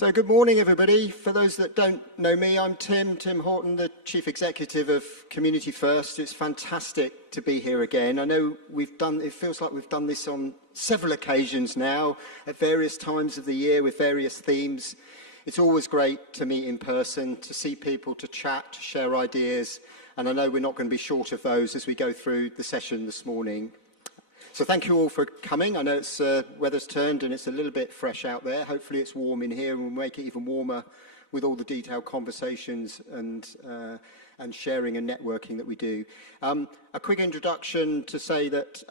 So good morning, everybody. For those that don't know me, I'm Tim Horton, the Chief Executive of Community First. It's fantastic to be here again. I know it feels like we've done this on several occasions now, at various times of the year with various themes. It's always great to meet in person, to see people, to chat, to share ideas. And I know we're not going to be short of those as we go through the session this morning. So thank you all for coming. I know it's weather's turned and it's a little bit fresh out there. Hopefully it's warm in here and we'll make it even warmer with all the detailed conversations and sharing and networking that we do. A quick introduction to say that,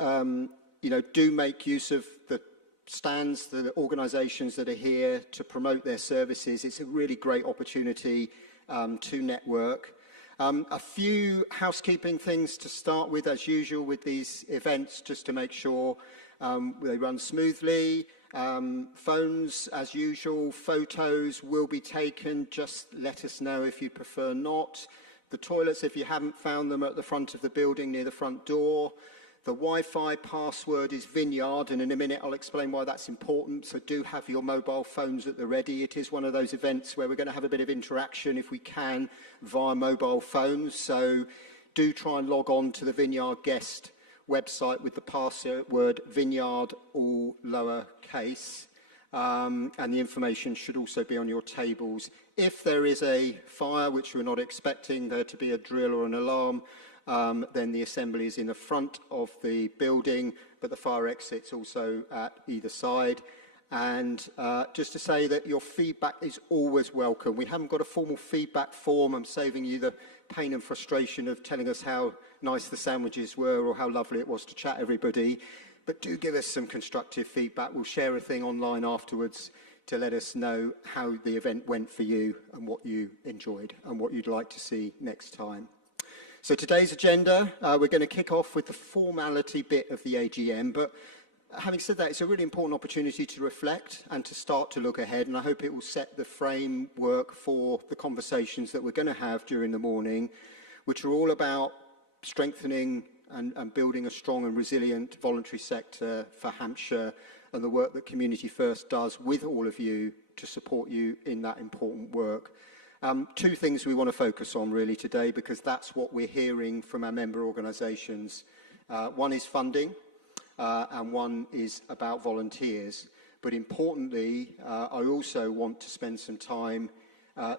do make use of the stands, the organisations that are here to promote their services. It's a really great opportunity to network. A few housekeeping things to start with, as usual, with these events, just to make sure they run smoothly. Phones, as usual, photos will be taken. Just let us know if you prefer not. The toilets, if you haven't found them, at the front of the building near the front door. The Wi-Fi password is Vineyard, and in a minute I'll explain why that's important, so do have your mobile phones at the ready. It is one of those events where we're going to have a bit of interaction, if we can, via mobile phones, so do try and log on to the Vineyard guest website with the password Vineyard, all lowercase, and the information should also be on your tables. If there is a fire, which we're not expecting there to be a drill or an alarm, then the assembly is in the front of the building, but the fire exit's also at either side. And just to say that your feedback is always welcome. We haven't got a formal feedback form. I'm saving you the pain and frustration of telling us how nice the sandwiches were or how lovely it was to chat everybody. But do give us some constructive feedback. We'll share a thing online afterwards to let us know how the event went for you and what you enjoyed and what you'd like to see next time. So today's agenda, we're going to kick off with the formality bit of the AGM, but having said that, it's a really important opportunity to reflect and to start to look ahead, and I hope it will set the framework for the conversations that we're going to have during the morning, which are all about strengthening and building a strong and resilient voluntary sector for Hampshire, and the work that Community First does with all of you to support you in that important work. Two things we want to focus on really today, because that's what we're hearing from our member organisations. One is funding, and one is about volunteers. But importantly, I also want to spend some time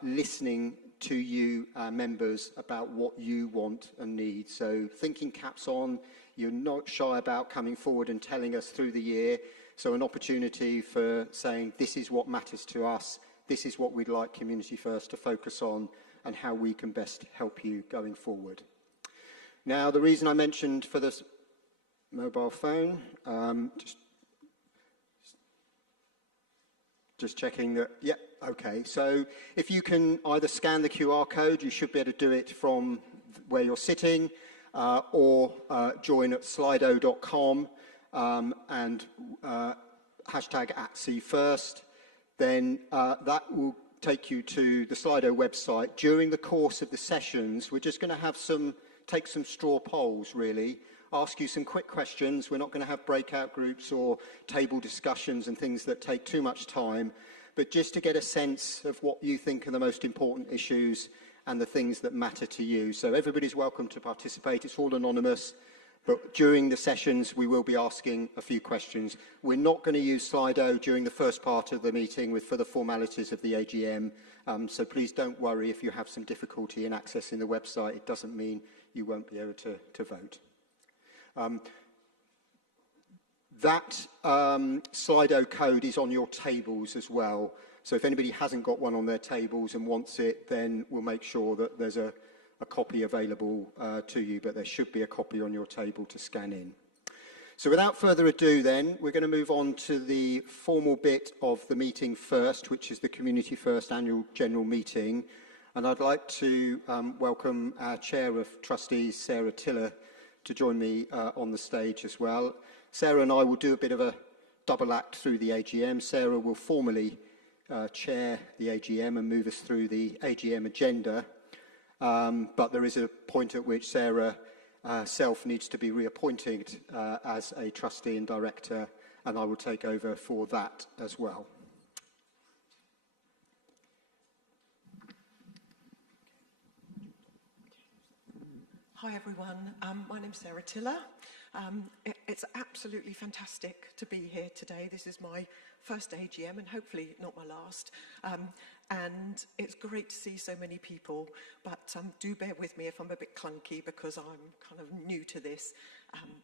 listening to you, our members, about what you want and need. So thinking caps on, you're not shy about coming forward and telling us through the year. So an opportunity for saying, this is what matters to us. This is what we'd like Community First to focus on and how we can best help you going forward. Now, the reason I mentioned for this mobile phone, just checking that, yeah, okay. So if you can either scan the QR code, you should be able to do it from where you're sitting, or join at slido.com and hashtag @CFirst. Then that will take you to the Slido website. During the course of the sessions, we're just going to take some straw polls, really, ask you some quick questions. We're not going to have breakout groups or table discussions and things that take too much time, but just to get a sense of what you think are the most important issues and the things that matter to you. So everybody's welcome to participate. It's all anonymous. But during the sessions, we will be asking a few questions. We're not going to use Slido during the first part of the meeting for the formalities of the AGM. So please don't worry if you have some difficulty in accessing the website. It doesn't mean you won't be able to vote. That Slido code is on your tables as well. So if anybody hasn't got one on their tables and wants it, then we'll make sure that there's a copy available to you, but there should be a copy on your table to scan in. So without further ado then, we're going to move on to the formal bit of the meeting first, which is the Community First Annual General Meeting. And I'd like to welcome our Chair of Trustees, Sarah Tiller, to join me on the stage as well. Sarah and I will do a bit of a double act through the AGM. Sarah will formally chair the AGM and move us through the AGM agenda. But there is a point at which Sarah herself needs to be reappointed as a trustee and director, and I will take over for that as well. Hi everyone, my name's Sarah Tiller. It's absolutely fantastic to be here today. This is my first AGM and hopefully not my last. And it's great to see so many people, but do bear with me if I'm a bit clunky because I'm kind of new to this.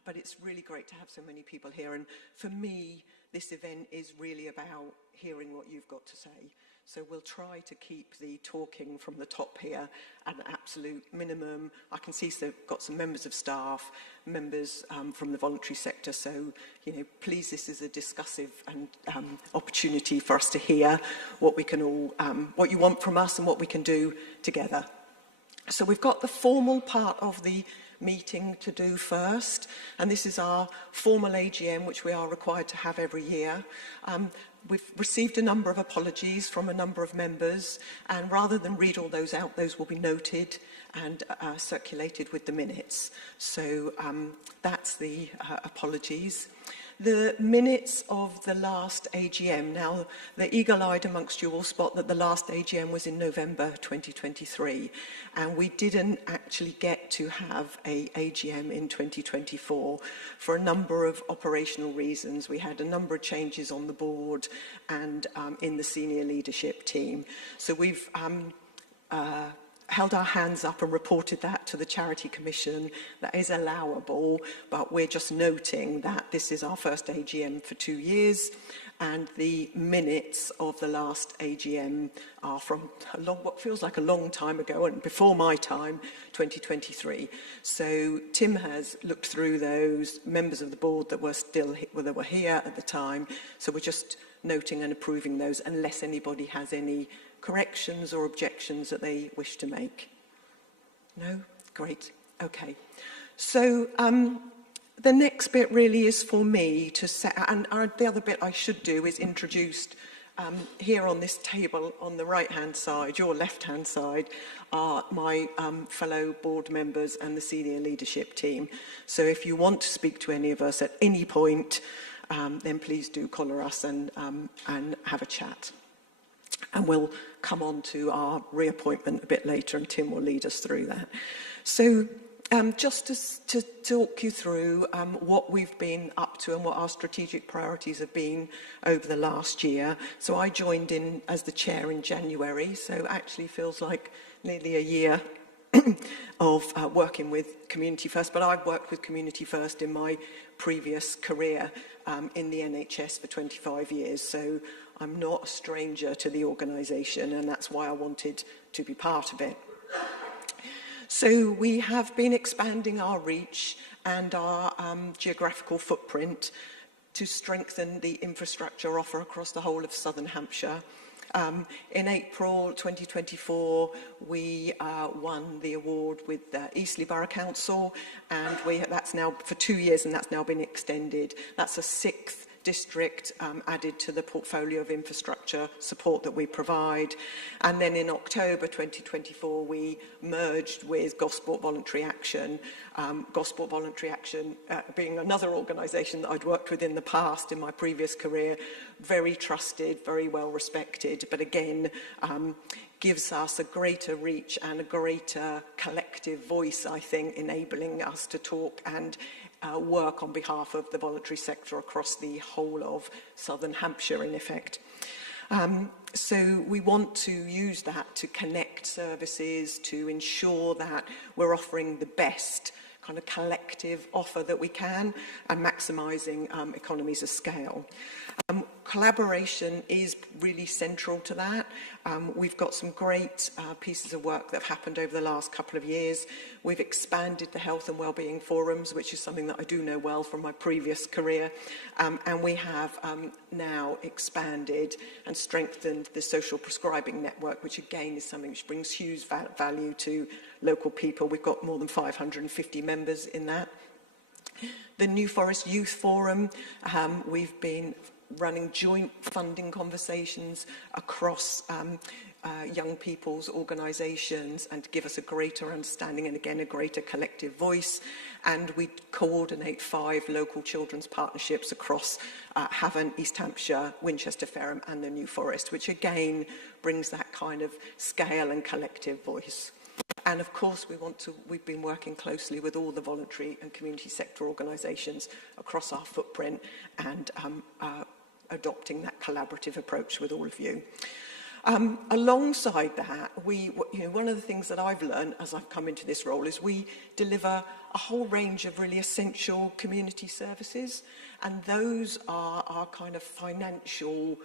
But it's really great to have so many people here. And for me, this event is really about hearing what you've got to say. So we'll try to keep the talking from the top here at an absolute minimum. I can see so got some members of staff, members from the voluntary sector. So, you know, please, this is a discussive and opportunity for us to hear what we can all, what you want from us and what we can do together. So we've got the formal part of the meeting to do first, and this is our formal AGM, which we are required to have every year. We've received a number of apologies from a number of members, and rather than read all those out, those will be noted and circulated with the minutes. So that's the apologies. The minutes of the last AGM. Now, the eagle-eyed amongst you will spot that the last AGM was in November 2023, and we didn't actually get to have a AGM in 2024 for a number of operational reasons. We had a number of changes on the board and in the senior leadership team. So we've held our hands up and reported that to the Charity Commission. That is allowable, but we're just noting that this is our first AGM for 2 years, and the minutes of the last AGM are from what feels like a long time ago, and before my time, 2023. So Tim has looked through those, members of the board that were here at the time, so we're just noting and approving those unless anybody has any corrections or objections that they wish to make. No? Great. Okay. So the next bit really is for me to set, and the other bit I should do is introduce here on this table on the right-hand side, your left-hand side, are my fellow board members and the senior leadership team. So if you want to speak to any of us at any point, then please do collar us and have a chat. And we'll come on to our reappointment a bit later, and Tim will lead us through that. So just to talk you through what we've been up to and what our strategic priorities have been over the last year. So I joined in as the chair in January, so actually feels like nearly a year of working with Community First, but I've worked with Community First in my previous career in the NHS for 25 years, so I'm not a stranger to the organisation, and that's why I wanted to be part of it. So we have been expanding our reach and our geographical footprint to strengthen the infrastructure offer across the whole of Southern Hampshire. In April 2024, we won the award with Eastleigh Borough Council, and that's now for 2 years, and that's now been extended. That's a 6th district added to the portfolio of infrastructure support that we provide. And then in October 2024, we merged with Gosport Voluntary Action. Gosport Voluntary Action being another organisation that I'd worked with in the past in my previous career, very trusted, very well respected, but again, gives us a greater reach and a greater collective voice, I think, enabling us to talk and work on behalf of the voluntary sector across the whole of Southern Hampshire, in effect. So we want to use that to connect services, to ensure that we're offering the best kind of collective offer that we can and maximising economies of scale. Collaboration is really central to that. We've got some great pieces of work that have happened over the last couple of years. We've expanded the health and wellbeing forums, which is something that I do know well from my previous career. And we have now expanded and strengthened the social prescribing network, which again is something which brings huge value to local people. We've got more than 550 members in that. The New Forest Youth Forum, we've been running joint funding conversations across young people's organisations and to give us a greater understanding and again a greater collective voice. And we coordinate 5 local children's partnerships across Havant, East Hampshire, Winchester, Fareham and the New Forest, which again brings that kind of scale and collective voice. And of course, we've been working closely with all the voluntary and community sector organisations across our footprint and adopting that collaborative approach with all of you. Alongside that, one of the things that I've learned as I've come into this role is we deliver a whole range of really essential community services, and those are our kind of financial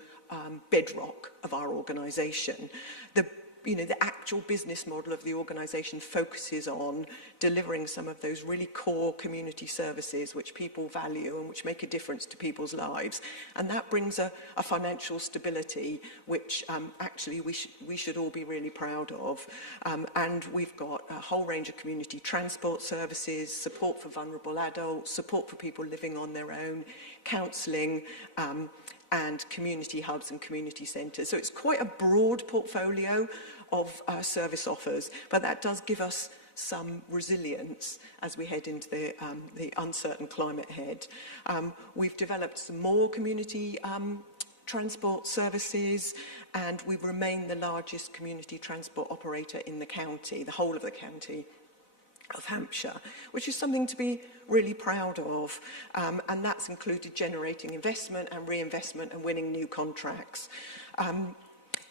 bedrock of our organisation. The actual business model of the organisation focuses on delivering some of those really core community services which people value and which make a difference to people's lives. And that brings a financial stability which actually we should all be really proud of. And we've got a whole range of community transport services, support for vulnerable adults, support for people living on their own, counselling, and community hubs and community centres. So it's quite a broad portfolio of service offers, but that does give us some resilience as we head into the uncertain climate ahead. We've developed some more community transport services, and we remain the largest community transport operator in the county, the whole of the county of Hampshire, which is something to be really proud of, and that's included generating investment and reinvestment and winning new contracts.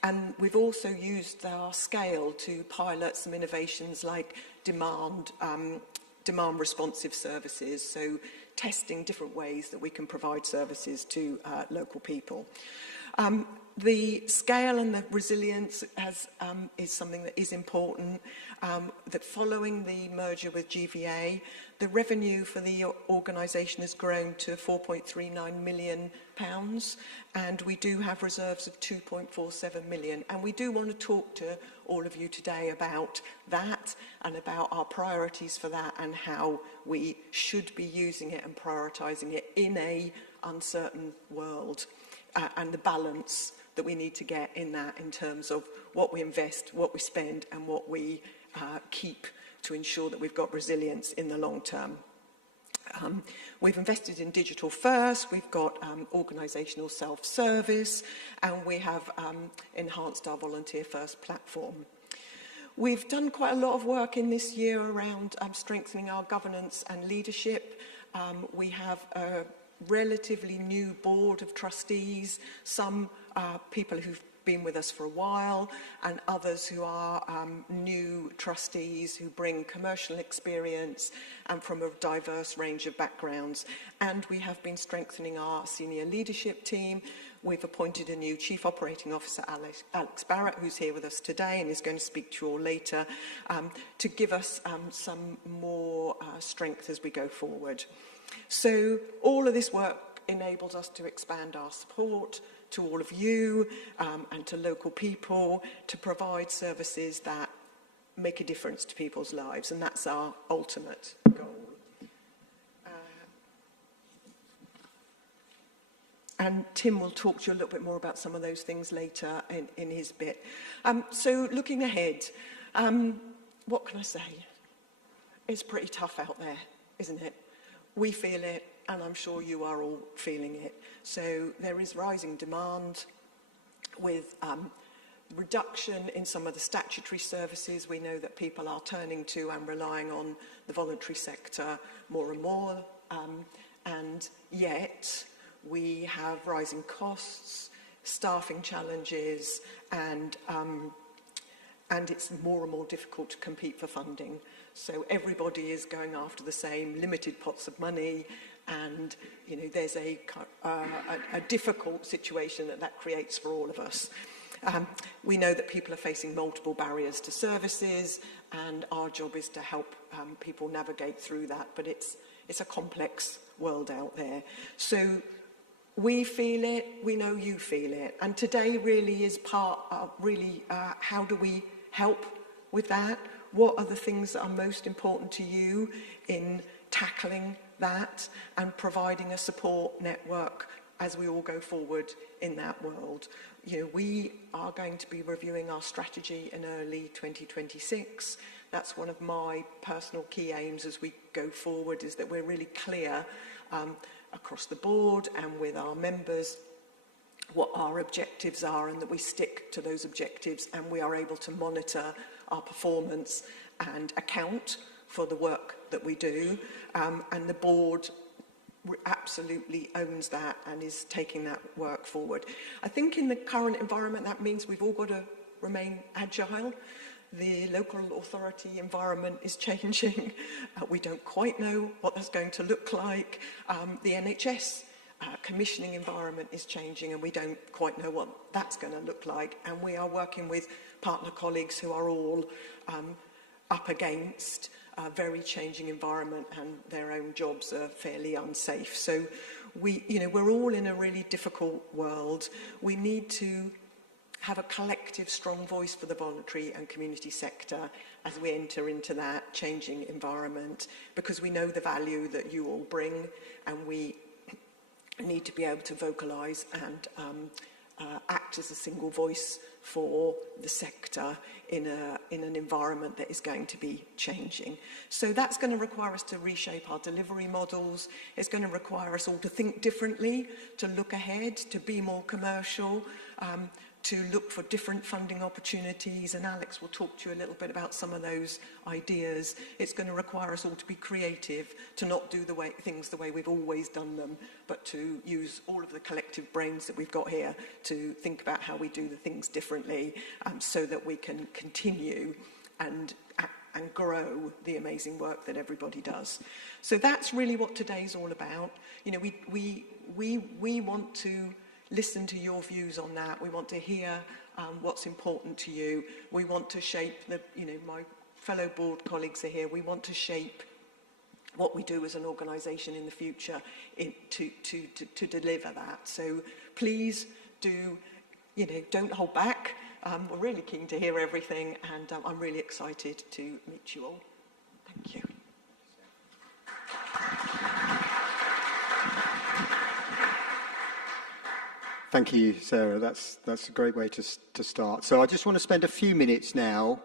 And we've also used our scale to pilot some innovations like demand responsive services, so testing different ways that we can provide services to local people. The scale and the resilience is something that is important. That following the merger with GVA, the revenue for the organisation has grown to £4.39 million, and we do have reserves of £2.47 million. And we do want to talk to all of you today about that and about our priorities for that and how we should be using it and prioritising it in an uncertain world, and the balance that we need to get in that in terms of what we invest, what we spend, and what we keep to ensure that we've got resilience in the long term. We've invested in digital first, we've got organisational self-service, and we have enhanced our volunteer first platform. We've done quite a lot of work in this year around strengthening our governance and leadership. We have a relatively new board of trustees, some people who've been with us for a while, and others who are new trustees who bring commercial experience and from a diverse range of backgrounds. And we have been strengthening our senior leadership team. We've appointed a new Chief Operating Officer, Alex Barrett, who's here with us today and is going to speak to you all later, to give us some more strength as we go forward. So all of this work enables us to expand our support to all of you and to local people, to provide services that make a difference to people's lives, and that's our ultimate goal. And Tim will talk to you a little bit more about some of those things later in his bit. So looking ahead, what can I say? It's pretty tough out there, isn't it? We feel it, and I'm sure you are all feeling it. So there is rising demand with reduction in some of the statutory services. We know that people are turning to and relying on the voluntary sector more and more, and yet we have rising costs, staffing challenges, and it's more and more difficult to compete for funding. So everybody is going after the same limited pots of money, and there's a difficult situation that creates for all of us. We know that people are facing multiple barriers to services, and our job is to help people navigate through that, but it's a complex world out there. So we feel it, we know you feel it, and today really is part of how do we help with that? What are the things that are most important to you in tackling that and providing a support network as we all go forward in that world? We are going to be reviewing our strategy in early 2026. That's one of my personal key aims as we go forward, is that we're really clear across the board and with our members what our objectives are and that we stick to those objectives and we are able to monitor our performance and account for the work that we do. And the board absolutely owns that and is taking that work forward. I think in the current environment that means we've all got to remain agile. The local authority environment is changing. We don't quite know what that's going to look like. The NHS commissioning environment is changing and we don't quite know what that's going to look like. And we are working with partner colleagues who are all up against a very changing environment and their own jobs are fairly unsafe. So we're all in a really difficult world. We need to have a collective strong voice for the voluntary and community sector as we enter into that changing environment, because we know the value that you all bring and we need to be able to vocalise and act as a single voice for the sector in an environment that is going to be changing. So that's going to require us to reshape our delivery models. It's going to require us all to think differently, to look ahead, to be more commercial, to look for different funding opportunities, and Alex will talk to you a little bit about some of those ideas. It's going to require us all to be creative, to not do things the way we've always done them, but to use all of the collective brains that we've got here to think about how we do the things differently, so that we can continue and grow the amazing work that everybody does. So that's really what today's all about. You know, we want to listen to your views on that. We want to hear what's important to you. We want to shape my fellow board colleagues are here. We want to shape what we do as an organisation in the future to deliver that. So please do, don't hold back. We're really keen to hear everything, and I'm really excited to meet you all. Thank you. Thank you, Sarah. That's a great way to start. So I just want to spend a few minutes now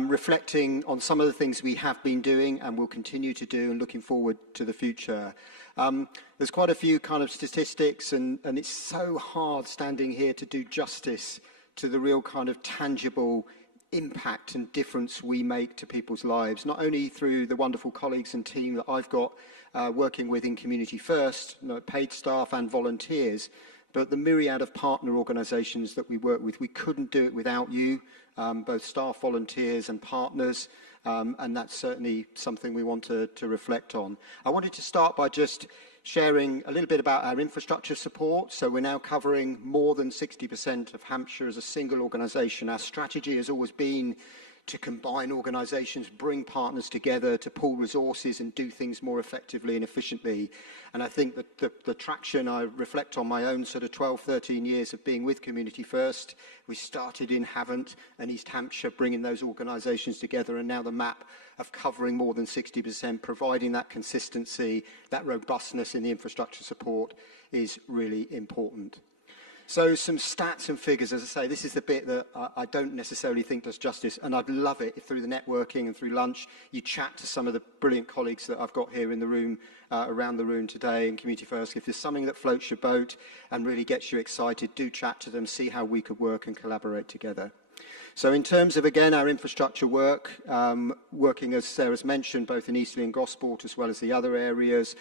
reflecting on some of the things we have been doing and will continue to do, and looking forward to the future. There's quite a few kind of statistics, and it's so hard standing here to do justice to the real kind of tangible impact and difference we make to people's lives, not only through the wonderful colleagues and team that I've got working with in Community First, paid staff and volunteers, but the myriad of partner organisations that we work with. We couldn't do it without you, both staff, volunteers and partners, and that's certainly something we want to reflect on. I wanted to start by just sharing a little bit about our infrastructure support. So we're now covering more than 60% of Hampshire as a single organisation. Our strategy has always been to combine organisations, bring partners together, to pool resources and do things more effectively and efficiently. And I think that the traction, I reflect on my own sort of 12, 13 years of being with Community First. We started in Havant and East Hampshire, bringing those organisations together, and now the map of covering more than 60%, providing that consistency, that robustness in the infrastructure support is really important. So some stats and figures. As I say, this is the bit that I don't necessarily think does justice, and I'd love it if through the networking and through lunch you chat to some of the brilliant colleagues that I've got here in the room, around the room today in Community First. If there's something that floats your boat and really gets you excited, do chat to them, see how we could work and collaborate together. So in terms of, again, our infrastructure work, working, as Sarah's mentioned, both in Eastleigh and Gosport as well as the other areas,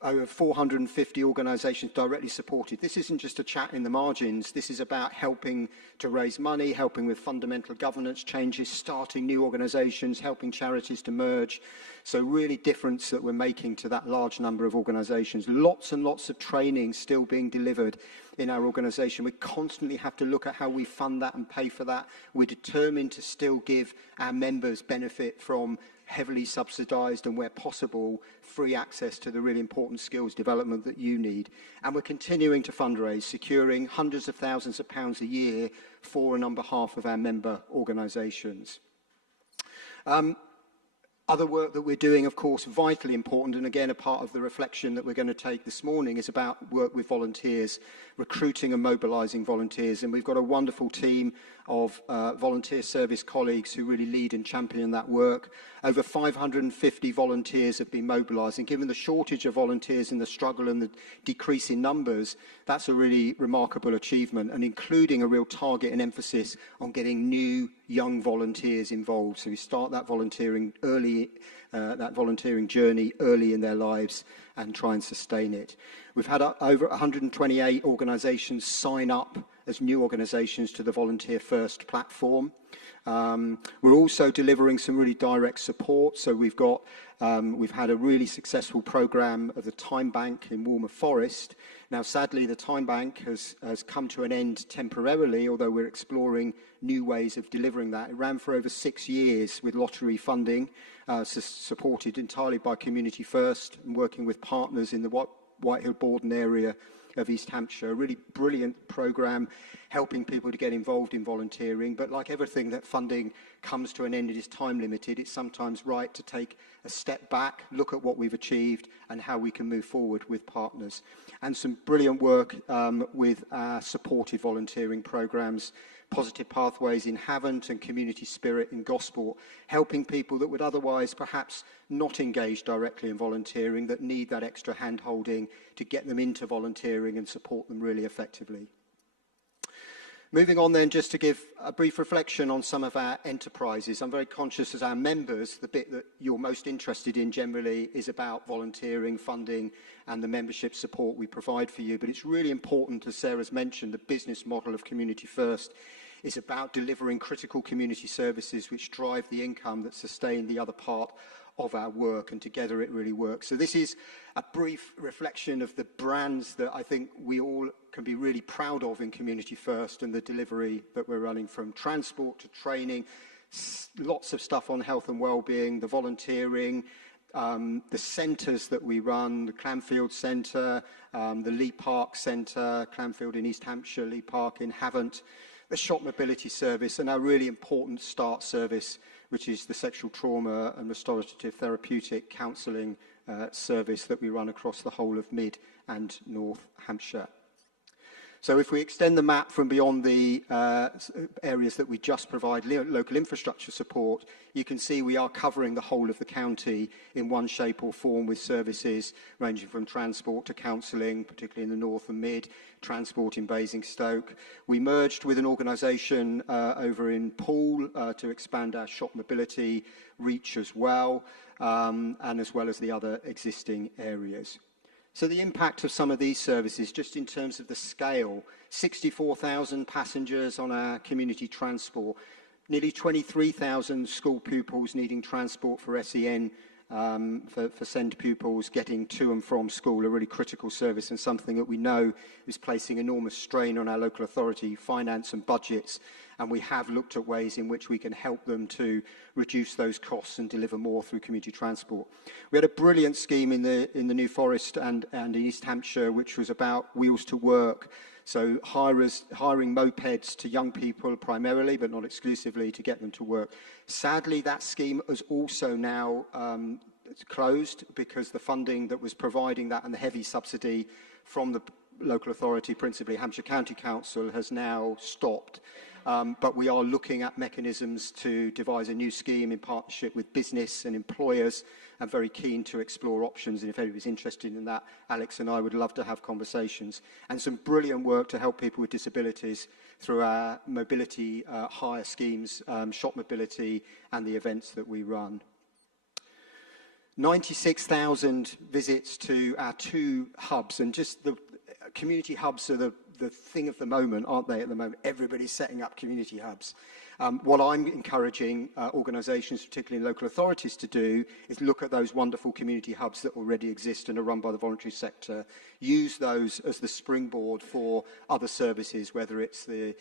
over 450 organisations directly supported. This isn't just a chat in the margins. This is about helping to raise money, helping with fundamental governance changes, starting new organisations, helping charities to merge. So really difference that we're making to that large number of organisations. Lots and lots of training still being delivered in our organisation. We constantly have to look at how we fund that and pay for that. We're determined to still give our members benefit from heavily subsidised and, where possible, free access to the really important skills development that you need. And we're continuing to fundraise, securing hundreds of thousands of pounds a year for and on behalf of our member organisations. Other work that we're doing, of course, vitally important, and again, a part of the reflection that we're going to take this morning is about work with volunteers, recruiting and mobilising volunteers. And we've got a wonderful team of volunteer service colleagues who really lead and champion that work. Over 550 volunteers have been mobilised, and given the shortage of volunteers and the struggle and the decrease in numbers, that's a really remarkable achievement, and including a real target and emphasis on getting new young volunteers involved. So we start that volunteering early, that volunteering journey early in their lives and try and sustain it. We've had over 128 organisations sign up as new organisations to the Volunteer First platform. We're also delivering some really direct support. So we've had a really successful programme of the Time Bank in Walmer Forest. Now, sadly, the Time Bank has come to an end temporarily, although we're exploring new ways of delivering that. It ran for over 6 years with lottery funding, supported entirely by Community First and working with partners in the Whitehill Borden area of East Hampshire. A really brilliant programme helping people to get involved in volunteering, but like everything that funding comes to an end, it is time limited. It's sometimes right to take a step back, look at what we've achieved and how we can move forward with partners. And some brilliant work with our supported volunteering programmes, Positive Pathways in Havant and Community Spirit in Gosport, helping people that would otherwise perhaps not engage directly in volunteering, that need that extra hand-holding to get them into volunteering and support them really effectively. Moving on then, just to give a brief reflection on some of our enterprises. I'm very conscious as our members, the bit that you're most interested in generally is about volunteering, funding and the membership support we provide for you. But it's really important, as Sarah's mentioned, the business model of Community First is about delivering critical community services which drive the income that sustain the other part of our work, and together it really works. So this is a brief reflection of the brands that I think we all can be really proud of in Community First and the delivery that we're running, from transport to training, lots of stuff on health and well-being, the volunteering, the centres that we run, the Clanfield Centre, the Lee Park Centre, Clanfield in East Hampshire, Lee Park in Havant, the shop mobility service, and our really important START service, which is the sexual trauma and restorative therapeutic counselling service that we run across the whole of Mid and North Hampshire. So if we extend the map from beyond the areas that we just provide local infrastructure support, you can see we are covering the whole of the county in one shape or form, with services ranging from transport to counselling, particularly in the north and mid, transport in Basingstoke. We merged with an organisation over in Poole to expand our shop mobility reach as well, and as well as the other existing areas. So the impact of some of these services, just in terms of the scale: 64,000 passengers on our community transport, nearly 23,000 school pupils needing transport for SEN, for SEND pupils getting to and from school, a really critical service and something that we know is placing enormous strain on our local authority finance and budgets. And we have looked at ways in which we can help them to reduce those costs and deliver more through community transport. We had a brilliant scheme in the New Forest and in East Hampshire, which was about Wheels to Work. So hiring mopeds to young people primarily, but not exclusively, to get them to work. Sadly, that scheme is also now closed, because the funding that was providing that and the heavy subsidy from the local authority, principally Hampshire County Council, has now stopped. But we are looking at mechanisms to devise a new scheme in partnership with business and employers, and very keen to explore options. And if anybody's interested in that, Alex and I would love to have conversations. And some brilliant work to help people with disabilities through our mobility hire schemes, shop mobility, and the events that we run. 96,000 visits to our 2 hubs, and just the community hubs are the thing of the moment, aren't they, at the moment? Everybody's setting up community hubs. What I'm encouraging organisations, particularly local authorities, to do is look at those wonderful community hubs that already exist and are run by the voluntary sector. Use those as the springboard for other services, whether it's the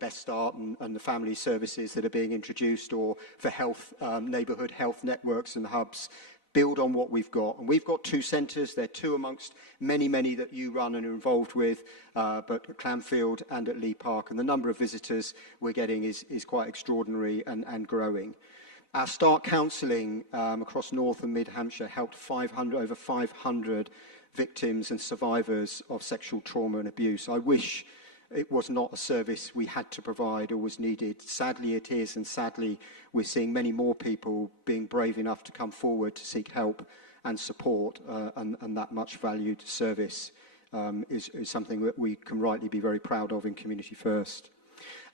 Best Start and the family services that are being introduced, or for health, neighbourhood health networks and hubs. Build on what we've got. And we've got 2 centres. They're 2 amongst many, many that you run and are involved with, but at Clanfield and at Lee Park. And the number of visitors we're getting is quite extraordinary and growing. Our Start Counselling across North and Mid Hampshire helped over 500 victims and survivors of sexual trauma and abuse. I wish it was not a service we had to provide or was needed. Sadly it is, and sadly we're seeing many more people being brave enough to come forward to seek help and support, and that much valued service is something that we can rightly be very proud of in Community First.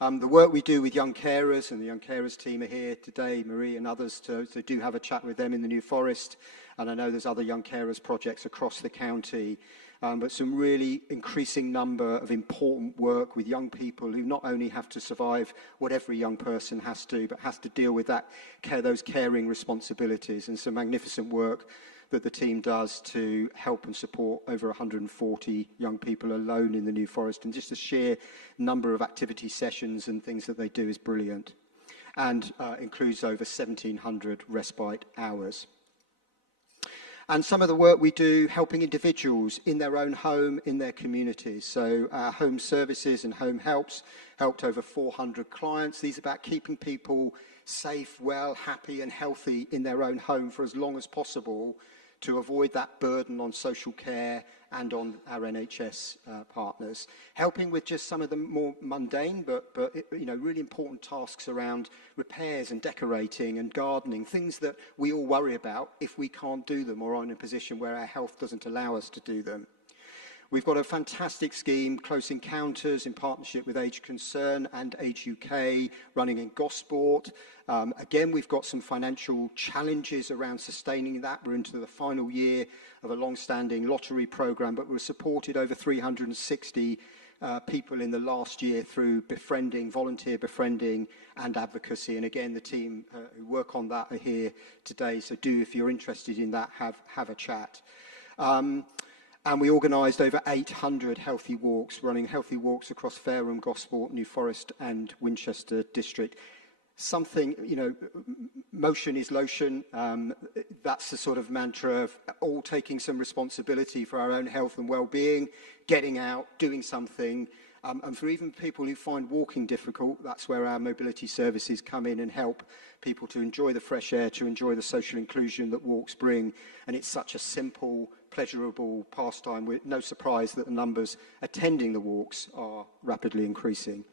The work we do with young carers, and the young carers team are here today, Marie and others, to do have a chat with them in the New Forest, and I know there's other young carers projects across the county, but some really increasing number of important work with young people who not only have to survive what every young person has to, but has to deal with those caring responsibilities, and some magnificent work that the team does to help and support over 140 young people alone in the New Forest. And just the sheer number of activity sessions and things that they do is brilliant, and includes over 1,700 respite hours. And some of the work we do helping individuals in their own home, in their communities. So our home services and home helps helped over 400 clients. These are about keeping people safe, well, happy and healthy in their own home for as long as possible, to avoid that burden on social care and on our NHS partners. Helping with just some of the more mundane but really important tasks around repairs and decorating and gardening, things that we all worry about if we can't do them or are in a position where our health doesn't allow us to do them. We've got a fantastic scheme, Close Encounters, in partnership with Age Concern and Age UK, running in Gosport. Again, we've got some financial challenges around sustaining that. We're into the final year of a long-standing lottery programme, but we've supported over 360 people in the last year through befriending, volunteer befriending and advocacy. And again, the team who work on that are here today, so do, if you're interested in that, have a chat. And we organised over 800 healthy walks, running healthy walks across Fareham, Gosport, New Forest and Winchester district. Something, motion is lotion. That's the sort of mantra of all taking some responsibility for our own health and well-being, getting out, doing something. And for even people who find walking difficult, that's where our mobility services come in and help people to enjoy the fresh air, to enjoy the social inclusion that walks bring. And it's such a simple, pleasurable pastime, with no surprise that the numbers attending the walks are rapidly increasing.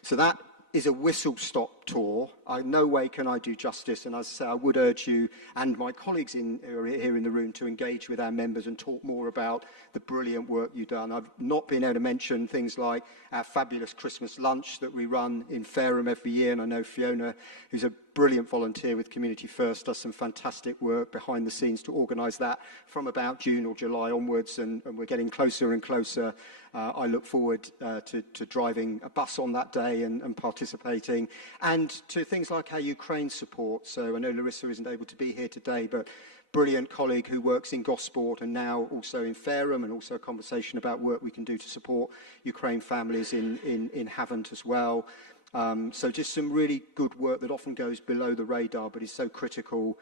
So that is a whistle-stop tour. No way can I do justice, and as I say, I would urge you and my colleagues who are here in the room to engage with our members and talk more about the brilliant work you've done. I've not been able to mention things like our fabulous Christmas lunch that we run in Fareham every year, and I know Fiona, who's a brilliant volunteer with Community First, does some fantastic work behind the scenes to organise that from about June or July onwards, and we're getting closer and closer. I look forward to driving a bus on that day and participating, and to things like our Ukraine support. So I know Larissa isn't able to be here today, but brilliant colleague who works in Gosport and now also in Fareham, and also a conversation about work we can do to support Ukraine families in Havant as well. So just some really good work that often goes below the radar, but is so critical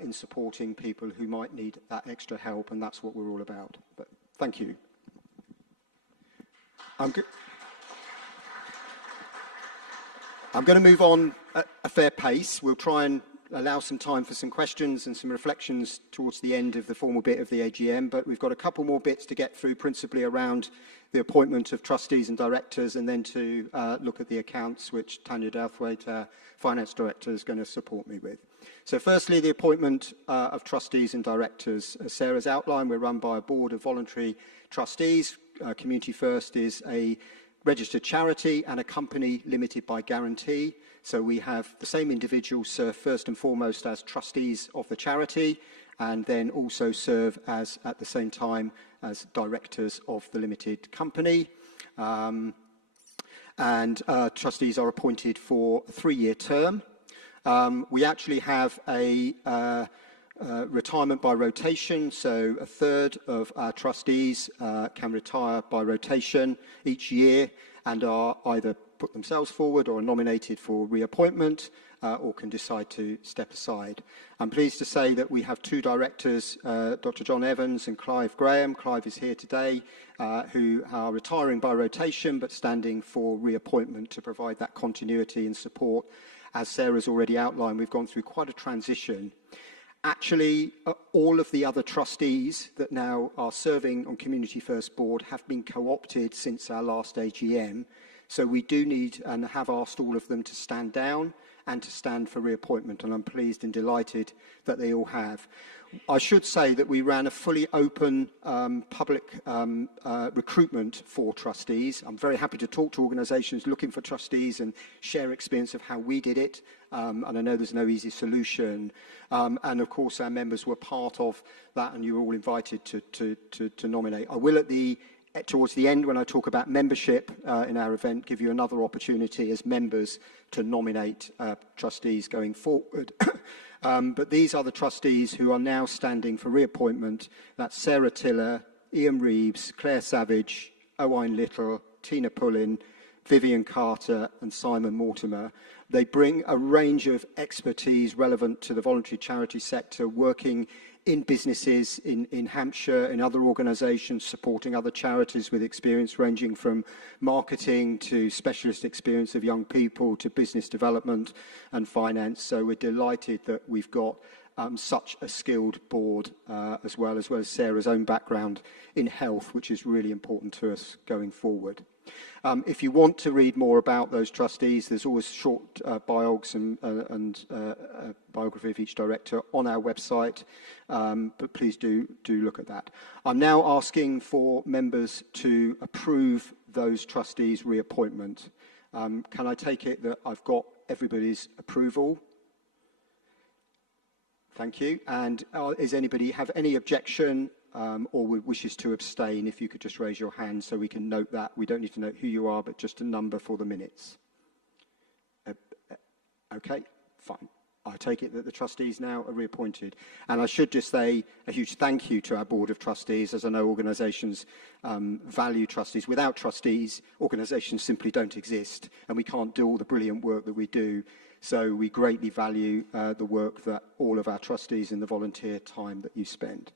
in supporting people who might need that extra help, and that's what we're all about. But thank you. I'm going to move on at a fair pace. We'll try and allow some time for some questions and some reflections towards the end of the formal bit of the AGM, but we've got a couple more bits to get through, principally around the appointment of trustees and directors, and then to look at the accounts, which Tanya Douthwaite, our Finance Director, is going to support me with. So firstly, the appointment of trustees and directors. As Sarah's outlined, we're run by a board of voluntary trustees. Community First is a registered charity and a company limited by guarantee. So we have the same individuals serve first and foremost as trustees of the charity, and then also serve as, at the same time, as directors of the limited company. Trustees are appointed for a 3-year term. We actually have a retirement by rotation, so a third of our trustees can retire by rotation each year and are either put themselves forward or are nominated for reappointment or can decide to step aside. I'm pleased to say that we have 2 directors, Dr. John Evans and Clive Graham. Clive is here today, who are retiring by rotation but standing for reappointment to provide that continuity and support. As Sarah's already outlined, we've gone through quite a transition. Actually, all of the other trustees that now are serving on Community First Board have been co-opted since our last AGM. So we do need and have asked all of them to stand down and to stand for reappointment, and I'm pleased and delighted that they all have. I should say that we ran a fully open public recruitment for trustees. I'm very happy to talk to organisations looking for trustees and share experience of how we did it. And I know there's no easy solution. And of course, our members were part of that, and you were all invited to nominate. I will towards the end, when I talk about membership in our event, give you another opportunity as members to nominate trustees going forward. But these are the trustees who are now standing for reappointment. That's Sarah Tiller, Ian Reeves, Claire Savage, Owain Little, Tina Pullin, Vivian Carter and Simon Mortimer. They bring a range of expertise relevant to the voluntary charity sector, working in businesses in Hampshire, in other organisations, supporting other charities with experience ranging from marketing to specialist experience of young people to business development and finance. So we're delighted that we've got such a skilled board as well as Sarah's own background in health, which is really important to us going forward. If you want to read more about those trustees, there's always short biographies and biography of each director on our website, but please do look at that. I'm now asking for members to approve those trustees' reappointment. Can I take it that I've got everybody's approval? Thank you. And does anybody have any objection or wishes to abstain? If you could just raise your hand so we can note that. We don't need to note who you are, but just a number for the minutes. Okay, fine. I take it that the trustees now are reappointed. And I should just say a huge thank you to our Board of Trustees, as I know organisations value trustees. Without trustees, organisations simply don't exist, and we can't do all the brilliant work that we do. So we greatly value the work that all of our trustees and the volunteer time that you spend.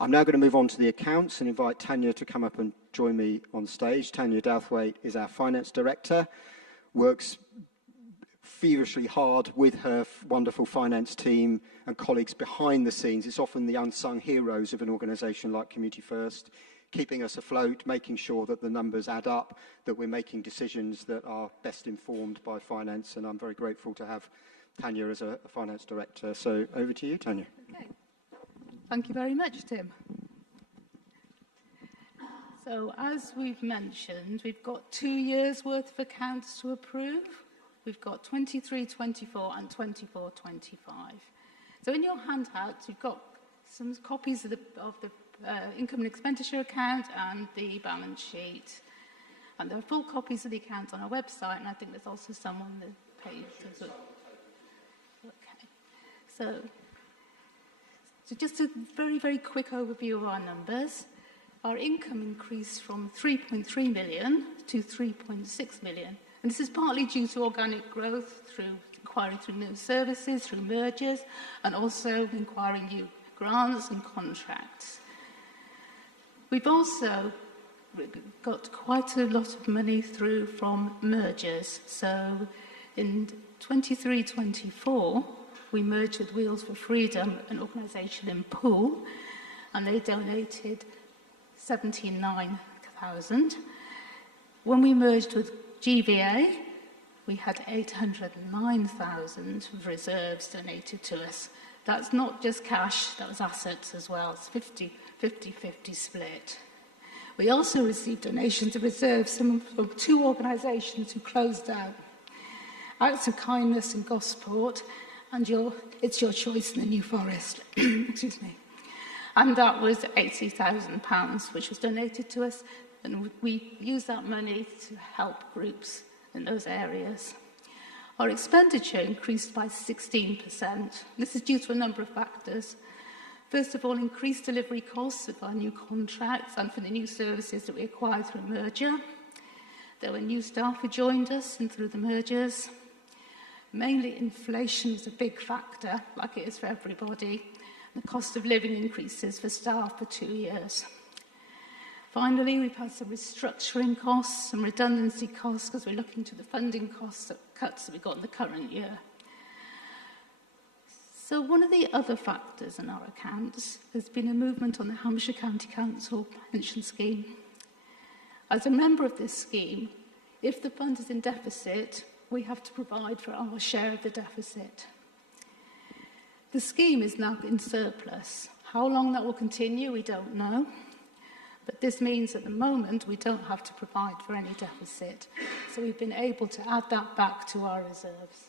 I'm now going to move on to the accounts and invite Tanya to come up and join me on stage. Tanya Douthwaite is our Finance Director, works feverishly hard with her wonderful finance team and colleagues behind the scenes. It's often the unsung heroes of an organisation like Community First, keeping us afloat, making sure that the numbers add up, that we're making decisions that are best informed by finance, and I'm very grateful to have Tanya as a finance director. So over to you, Tanya. Okay. Thank you very much, Tim. So as we've mentioned, we've got 2 years' worth of accounts to approve. We've got 23-24 and 24-25. So in your handouts, you've got some copies of the income and expenditure account and the balance sheet. And there are full copies of the accounts on our website, and I think there's also some on the page as well. Okay. So just a very, very quick overview of our numbers. Our income increased from 3.3 million to 3.6 million. And this is partly due to organic growth through inquiring through new services, through mergers, and also inquiring new grants and contracts. We've also got quite a lot of money through from mergers. So in 23-24, we merged with Wheels for Freedom, an organisation in Poole, and they donated 79,000. When we merged with GVA, we had 809,000 of reserves donated to us. That's not just cash, that was assets as well. It's 50-50 split. We also received donations of reserves from 2 organisations who closed down. Acts of Kindness in Gosport, and It's Your Choice in the New Forest. Excuse me. And that was £80,000, which was donated to us, and we used that money to help groups in those areas. Our expenditure increased by 16%. This is due to a number of factors. First of all, increased delivery costs of our new contracts and for the new services that we acquired through merger. There were new staff who joined us and through the mergers. Mainly inflation is a big factor, like it is for everybody. The cost of living increases for staff for 2 years. Finally, we've had some restructuring costs, some redundancy costs, because we're looking to the funding costs cuts that we got in the current year. So one of the other factors in our accounts has been a movement on the Hampshire County Council pension scheme. As a member of this scheme, if the fund is in deficit, we have to provide for our share of the deficit. The scheme is now in surplus. How long that will continue, we don't know. But this means at the moment we don't have to provide for any deficit. So we've been able to add that back to our reserves.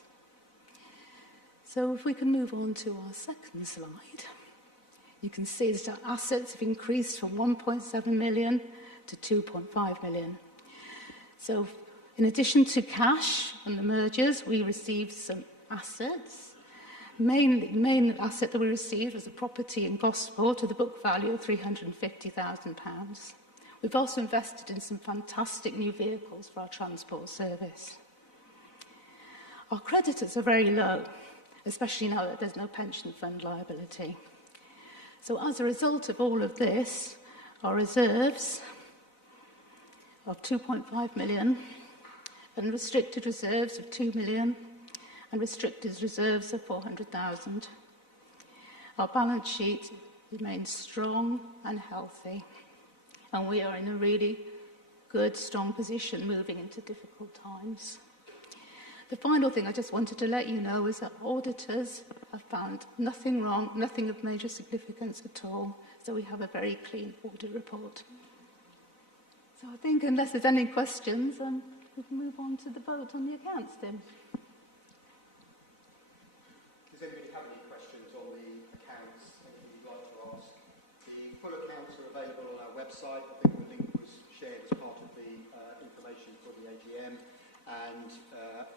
So if we can move on to our second slide, you can see that our assets have increased from 1.7 million to 2.5 million. So in addition to cash and the mergers, we received some assets. Main asset that we received was a property in Gosport with a book value of £350,000. We've also invested in some fantastic new vehicles for our transport service. Our creditors are very low, especially now that there's no pension fund liability. So as a result of all of this, our reserves of 2.5 million and restricted reserves of 2 million and restricted reserves of 400,000. Our balance sheet remains strong and healthy, and we are in a really good, strong position moving into difficult times. The final thing I just wanted to let you know is that auditors have found nothing wrong, nothing of major significance at all, so we have a very clean audit report. So I think unless there's any questions, we can move on to the vote on the accounts, Tim. Does anybody have any questions on the accounts, anything you'd like to ask? The full accounts are available on our website. I think the link was shared as part of the information for the AGM, and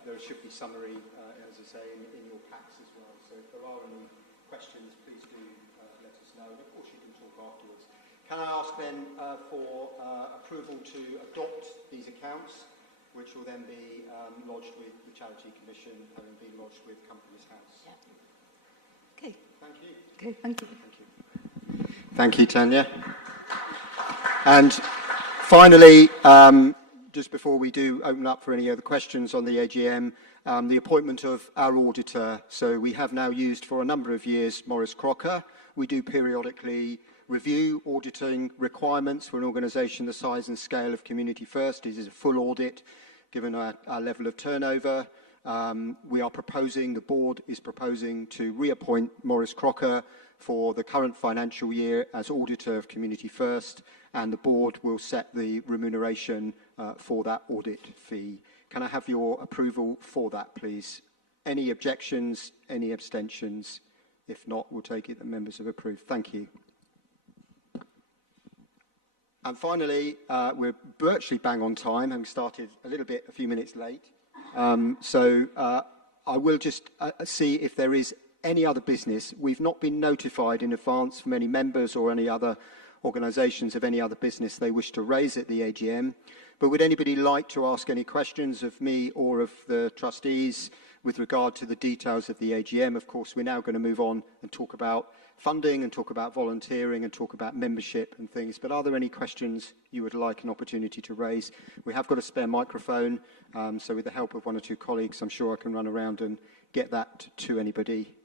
there should be summary, as I say, in your packs as well. So if there are any questions, please do let us know. And of course, you can talk afterwards. Can I ask then for approval to adopt these accounts, which will then be lodged with the Charity Commission, having been lodged with Companies House? Yeah. Okay. Thank you. Okay, thank you. Thank you. Thank you, Tanya. And finally, just before we do open up for any other questions on the AGM, the appointment of our auditor. So we have now used for a number of years Maurice Crocker. We do periodically review auditing requirements for an organisation the size and scale of Community First. It is a full audit given our level of turnover. We are proposing, the board is proposing to reappoint Maurice Crocker for the current financial year as auditor of Community First, and the board will set the remuneration for that audit fee. Can I have your approval for that, please? Any objections, any abstentions? If not, we'll take it that members have approved. Thank you. And finally, we're virtually bang on time, having started a few minutes late. So I will just see if there is any other business. We've not been notified in advance from any members or any other organisations of any other business they wish to raise at the AGM. But would anybody like to ask any questions of me or of the trustees with regard to the details of the AGM? Of course, we're now going to move on and talk about funding and talk about volunteering and talk about membership and things. But are there any questions you would like an opportunity to raise? We have got a spare microphone, so with the help of one or two colleagues, I'm sure I can run around and get that to anybody.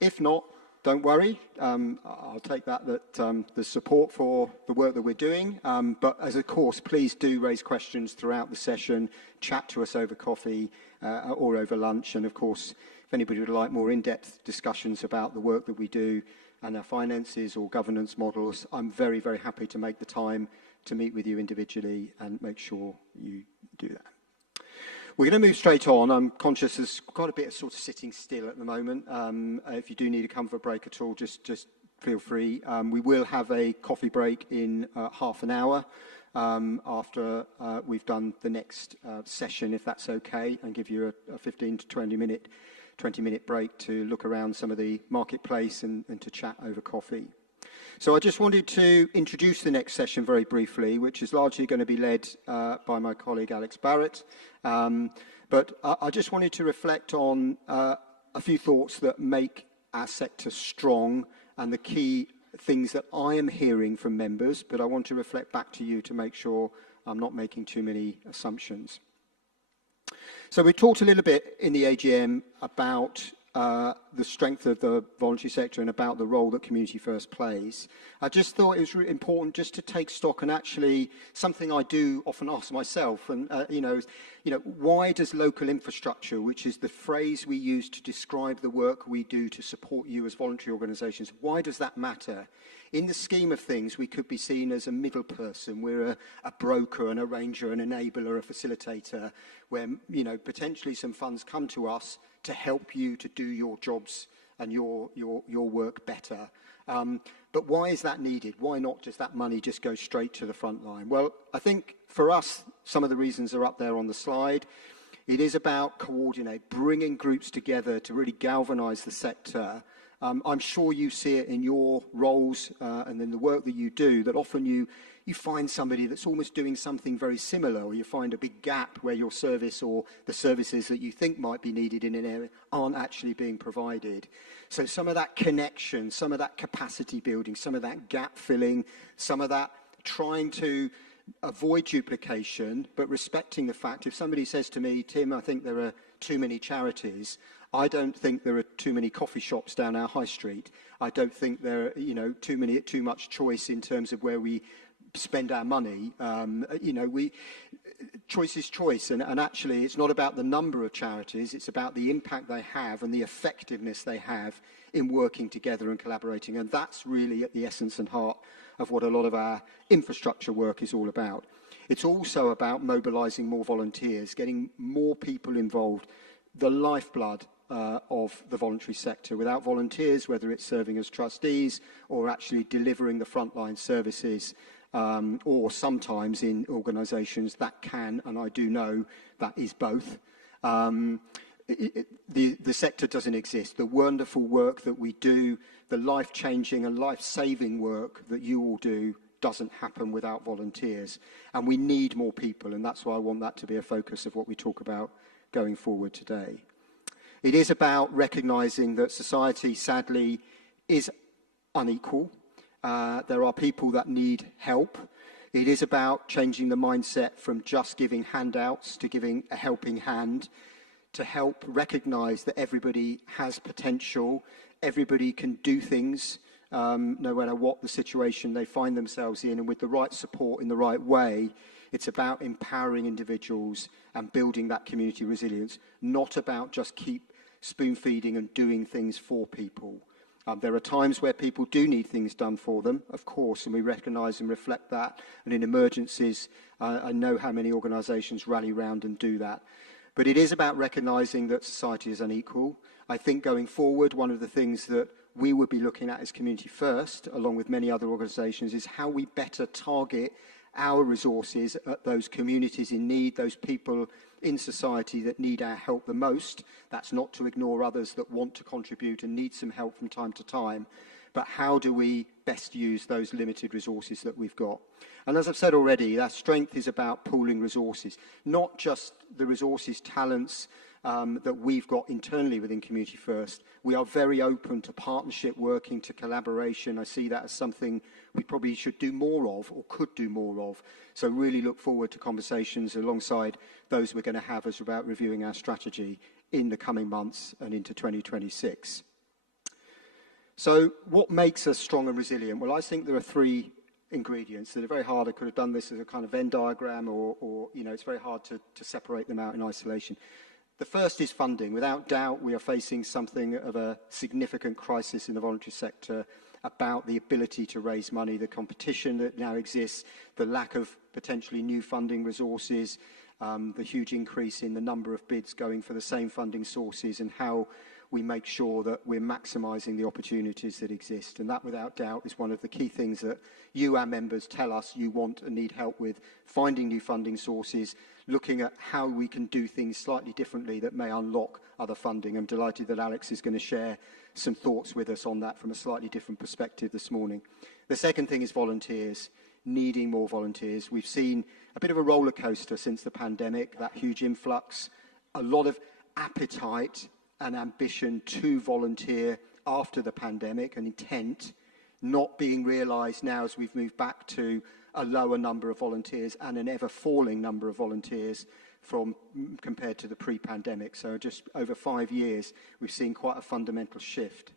If not, don't worry. I'll take that there's support for the work that we're doing. But as a course, please do raise questions throughout the session, chat to us over coffee or over lunch. And of course, if anybody would like more in-depth discussions about the work that we do and our finances or governance models, I'm very, very happy to make the time to meet with you individually and make sure you do that. We're going to move straight on. I'm conscious there's quite a bit of sort of sitting still at the moment. If you do need a comfort break at all, just feel free. We will have a coffee break in half an hour after we've done the next session, if that's okay, and give you a 15 to 20 minute break to look around some of the marketplace and to chat over coffee. So I just wanted to introduce the next session very briefly, which is largely going to be led by my colleague Alex Barrett. But I just wanted to reflect on a few thoughts that make our sector strong and the key things that I am hearing from members, but I want to reflect back to you to make sure I'm not making too many assumptions. So we talked a little bit in the AGM about the strength of the voluntary sector and about the role that Community First plays. I just thought it was really important just to take stock, and actually something I do often ask myself, and why does local infrastructure, which is the phrase we use to describe the work we do to support you as voluntary organisations, why does that matter? In the scheme of things, we could be seen as a middle person. We're a broker, an arranger, an enabler, a facilitator, where potentially some funds come to us to help you to do your jobs and your work better. But why is that needed? Why not just that money just go straight to the front line? Well, I think for us, some of the reasons are up there on the slide. It is about bringing groups together to really galvanise the sector. I'm sure you see it in your roles and in the work that you do, that often you find somebody that's almost doing something very similar, or you find a big gap where your service or the services that you think might be needed in an area aren't actually being provided. So some of that connection, some of that capacity building, some of that gap filling, some of that trying to avoid duplication, but respecting the fact, if somebody says to me, Tim, I think there are too many charities, I don't think there are too many coffee shops down our high street. I don't think there are, too much choice in terms of where we spend our money. Choice is choice, and actually it's not about the number of charities, it's about the impact they have and the effectiveness they have in working together and collaborating, and that's really at the essence and heart of what a lot of our infrastructure work is all about. It's also about mobilising more volunteers, getting more people involved, the lifeblood of the voluntary sector. Without volunteers, whether it's serving as trustees or actually delivering the frontline services, or sometimes in organisations that can, and I do know that is both, the sector doesn't exist. The wonderful work that we do, the life-changing and life-saving work that you all do, doesn't happen without volunteers. And we need more people, and that's why I want that to be a focus of what we talk about going forward today. It is about recognising that society, sadly, is unequal. There are people that need help. It is about changing the mindset from just giving handouts to giving a helping hand, to help recognise that everybody has potential, everybody can do things, no matter what the situation they find themselves in, and with the right support in the right way. It's about empowering individuals and building that community resilience, not about just keep spoon-feeding and doing things for people. There are times where people do need things done for them, of course, and we recognise and reflect that. And in emergencies, I know how many organisations rally round and do that. But it is about recognising that society is unequal. I think going forward, one of the things that we would be looking at as Community First, along with many other organisations, is how we better target our resources at those communities in need, those people in society that need our help the most. That's not to ignore others that want to contribute and need some help from time to time, but how do we best use those limited resources that we've got? And as I've said already, that strength is about pooling resources, not just the resources, talents that we've got internally within Community First. We are very open to partnership, working to collaboration. I see that as something we probably should do more of, or could do more of. So really look forward to conversations alongside those we're going to have as about reviewing our strategy in the coming months and into 2026. So what makes us strong and resilient? Well, I think there are three ingredients that are very hard. I could have done this as a kind of Venn diagram, or it's very hard to separate them out in isolation. The first is funding. Without doubt, we are facing something of a significant crisis in the voluntary sector about the ability to raise money, the competition that now exists, the lack of potentially new funding resources, the huge increase in the number of bids going for the same funding sources, and how we make sure that we're maximising the opportunities that exist. And that, without doubt, is one of the key things that you, our members, tell us you want and need help with, finding new funding sources, looking at how we can do things slightly differently that may unlock other funding. I'm delighted that Alex is going to share some thoughts with us on that from a slightly different perspective this morning. The second thing is volunteers, needing more volunteers. We've seen a bit of a roller coaster since the pandemic, that huge influx, a lot of appetite and ambition to volunteer after the pandemic, and intent not being realised now as we've moved back to a lower number of volunteers and an ever falling number of volunteers, compared to the pre-pandemic. So just over 5 years, we've seen quite a fundamental shift.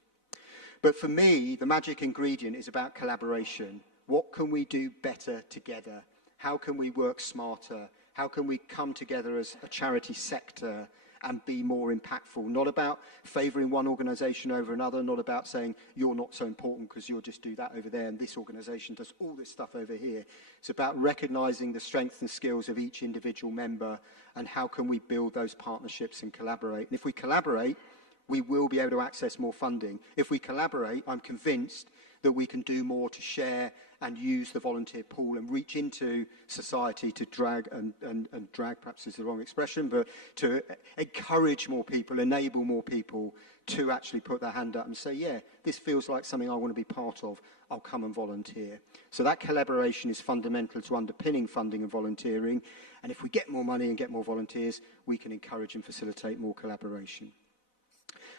But for me, the magic ingredient is about collaboration. What can we do better together? How can we work smarter? How can we come together as a charity sector and be more impactful? Not about favouring one organisation over another, not about saying you're not so important because you'll just do that over there and this organisation does all this stuff over here. It's about recognising the strengths and skills of each individual member and how can we build those partnerships and collaborate. And if we collaborate, we will be able to access more funding. If we collaborate, I'm convinced that we can do more to share and use the volunteer pool and reach into society to drag, and drag perhaps is the wrong expression, but to encourage more people, enable more people to actually put their hand up and say, yeah, this feels like something I want to be part of, I'll come and volunteer. So that collaboration is fundamental to underpinning funding and volunteering, and if we get more money and get more volunteers, we can encourage and facilitate more collaboration.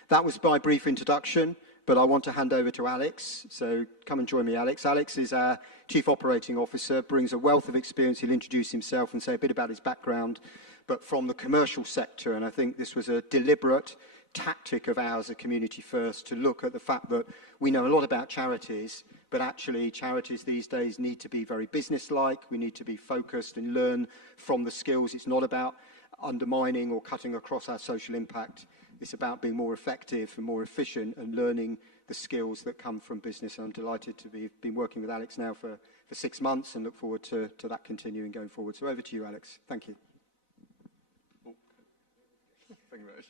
That was my brief introduction, but I want to hand over to Alex. So come and join me, Alex. Alex is our Chief Operating Officer, brings a wealth of experience. He'll introduce himself and say a bit about his background, but from the commercial sector. And I think this was a deliberate tactic of ours at Community First to look at the fact that we know a lot about charities, but actually charities these days need to be very business-like. We need to be focused and learn from the skills. It's not about undermining or cutting across our social impact. It's about being more effective and more efficient and learning the skills that come from business. And I'm delighted to be been working with Alex now for 6 months and look forward to that continuing going forward. So over to you, Alex. Thank you. Thank you very much.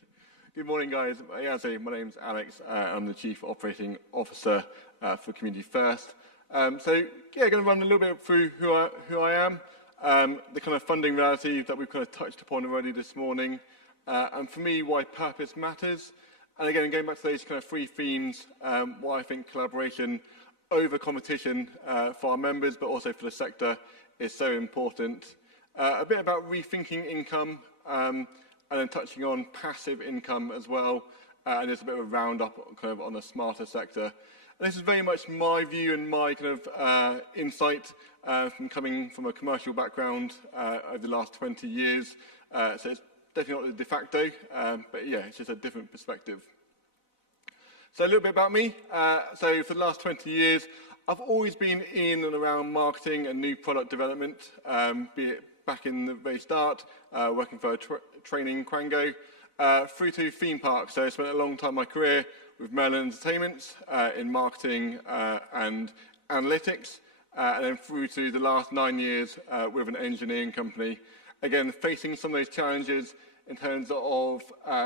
Good morning, guys. My name's Alex. I'm the Chief Operating Officer for Community First. Going to run a little bit through who I am, the kind of funding reality that we've kind of touched upon already this morning. And for me, why purpose matters. And again, going back to those kind of 3 themes, why I think collaboration over competition for our members, but also for the sector, is so important. A bit about rethinking income, and then touching on passive income as well. And there's a bit of a roundup kind of on the smarter sector. And this is very much my view and my kind of insight from coming from a commercial background over the last 20 years. So it's definitely not the de facto, but yeah, it's just a different perspective. So a little bit about me. So for the last 20 years, I've always been in and around marketing and new product development, be it back in the very start, working for a training Quango, through to theme parks. So I spent a long time in my career with Merlin Entertainment in marketing and analytics, and then through to the last 9 years with an engineering company. Again, facing some of those challenges in terms of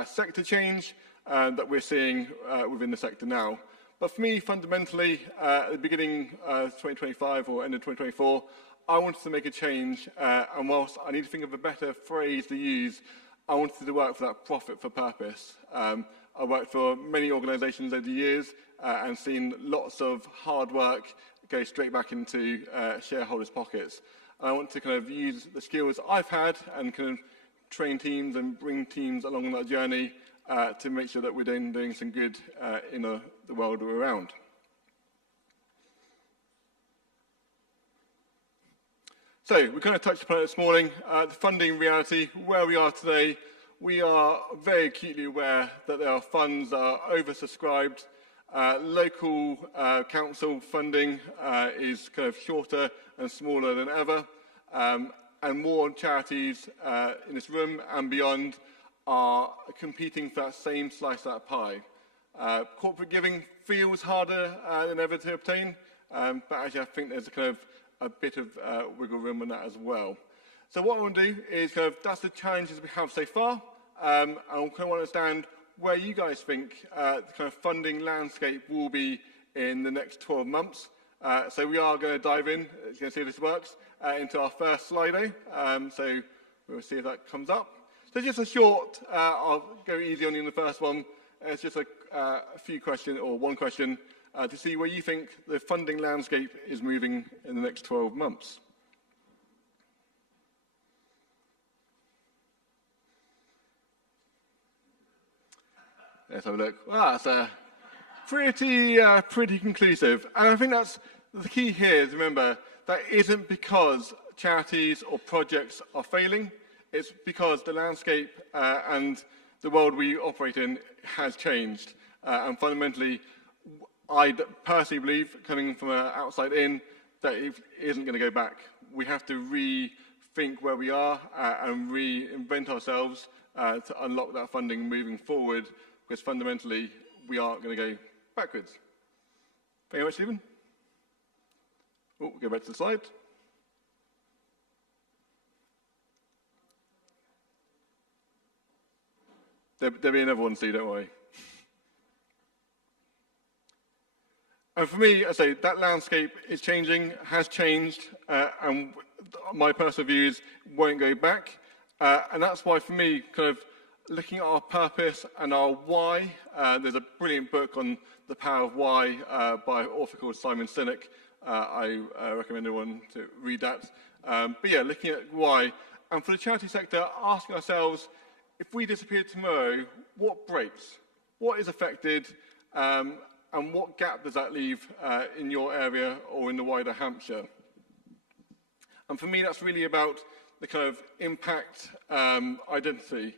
sector change that we're seeing within the sector now. But for me, fundamentally, at the beginning of 2025 or end of 2024, I wanted to make a change, and whilst I need to think of a better phrase to use, I wanted to work for that profit for purpose. I worked for many organisations over the years and seen lots of hard work go straight back into shareholders' pockets. I want to kind of use the skills I've had and kind of train teams and bring teams along on that journey to make sure that we're doing some good in the world we're around. So we kind of touched upon it this morning, the funding reality, where we are today. We are very acutely aware that there are funds that are oversubscribed. Local council funding is kind of shorter and smaller than ever, and more charities in this room and beyond are competing for that same slice of that pie. Corporate giving feels harder than ever to obtain, but actually I think there's a bit of wiggle room on that as well. So what I want to do is that's the challenges we have so far, and I kind of want to understand where you guys think the kind of funding landscape will be in the next 12 months. So we are going to dive in, as you can see if this works, into our first Slido. So we'll see if that comes up. So just a short, I'll go easy on you in the first one. It's just a few questions, or one question, to see where you think the funding landscape is moving in the next 12 months. Let's have a look. Wow, that's pretty conclusive. And I think that's the key here is remember that isn't because charities or projects are failing. it's because the landscape and the world we operate in has changed. And fundamentally, I personally believe, coming from outside in, that it isn't going to go back. We have to rethink where we are and reinvent ourselves to unlock that funding moving forward, because fundamentally, we are going to go backwards. Thank you very much, Stephen. Oh, go back to the slide. There'll be another one, Steve, don't worry. And for me, I say that landscape is changing, has changed, and my personal views won't go back. And that's why, for me, kind of looking at our purpose and our why, there's a brilliant book on the power of why by an author called Simon Sinek. I recommend everyone to read that. But yeah, looking at why. And for the charity sector, asking ourselves, if we disappear tomorrow, what breaks? What is affected? And what gap does that leave in your area or in the wider Hampshire? And for me, that's really about the kind of impact identity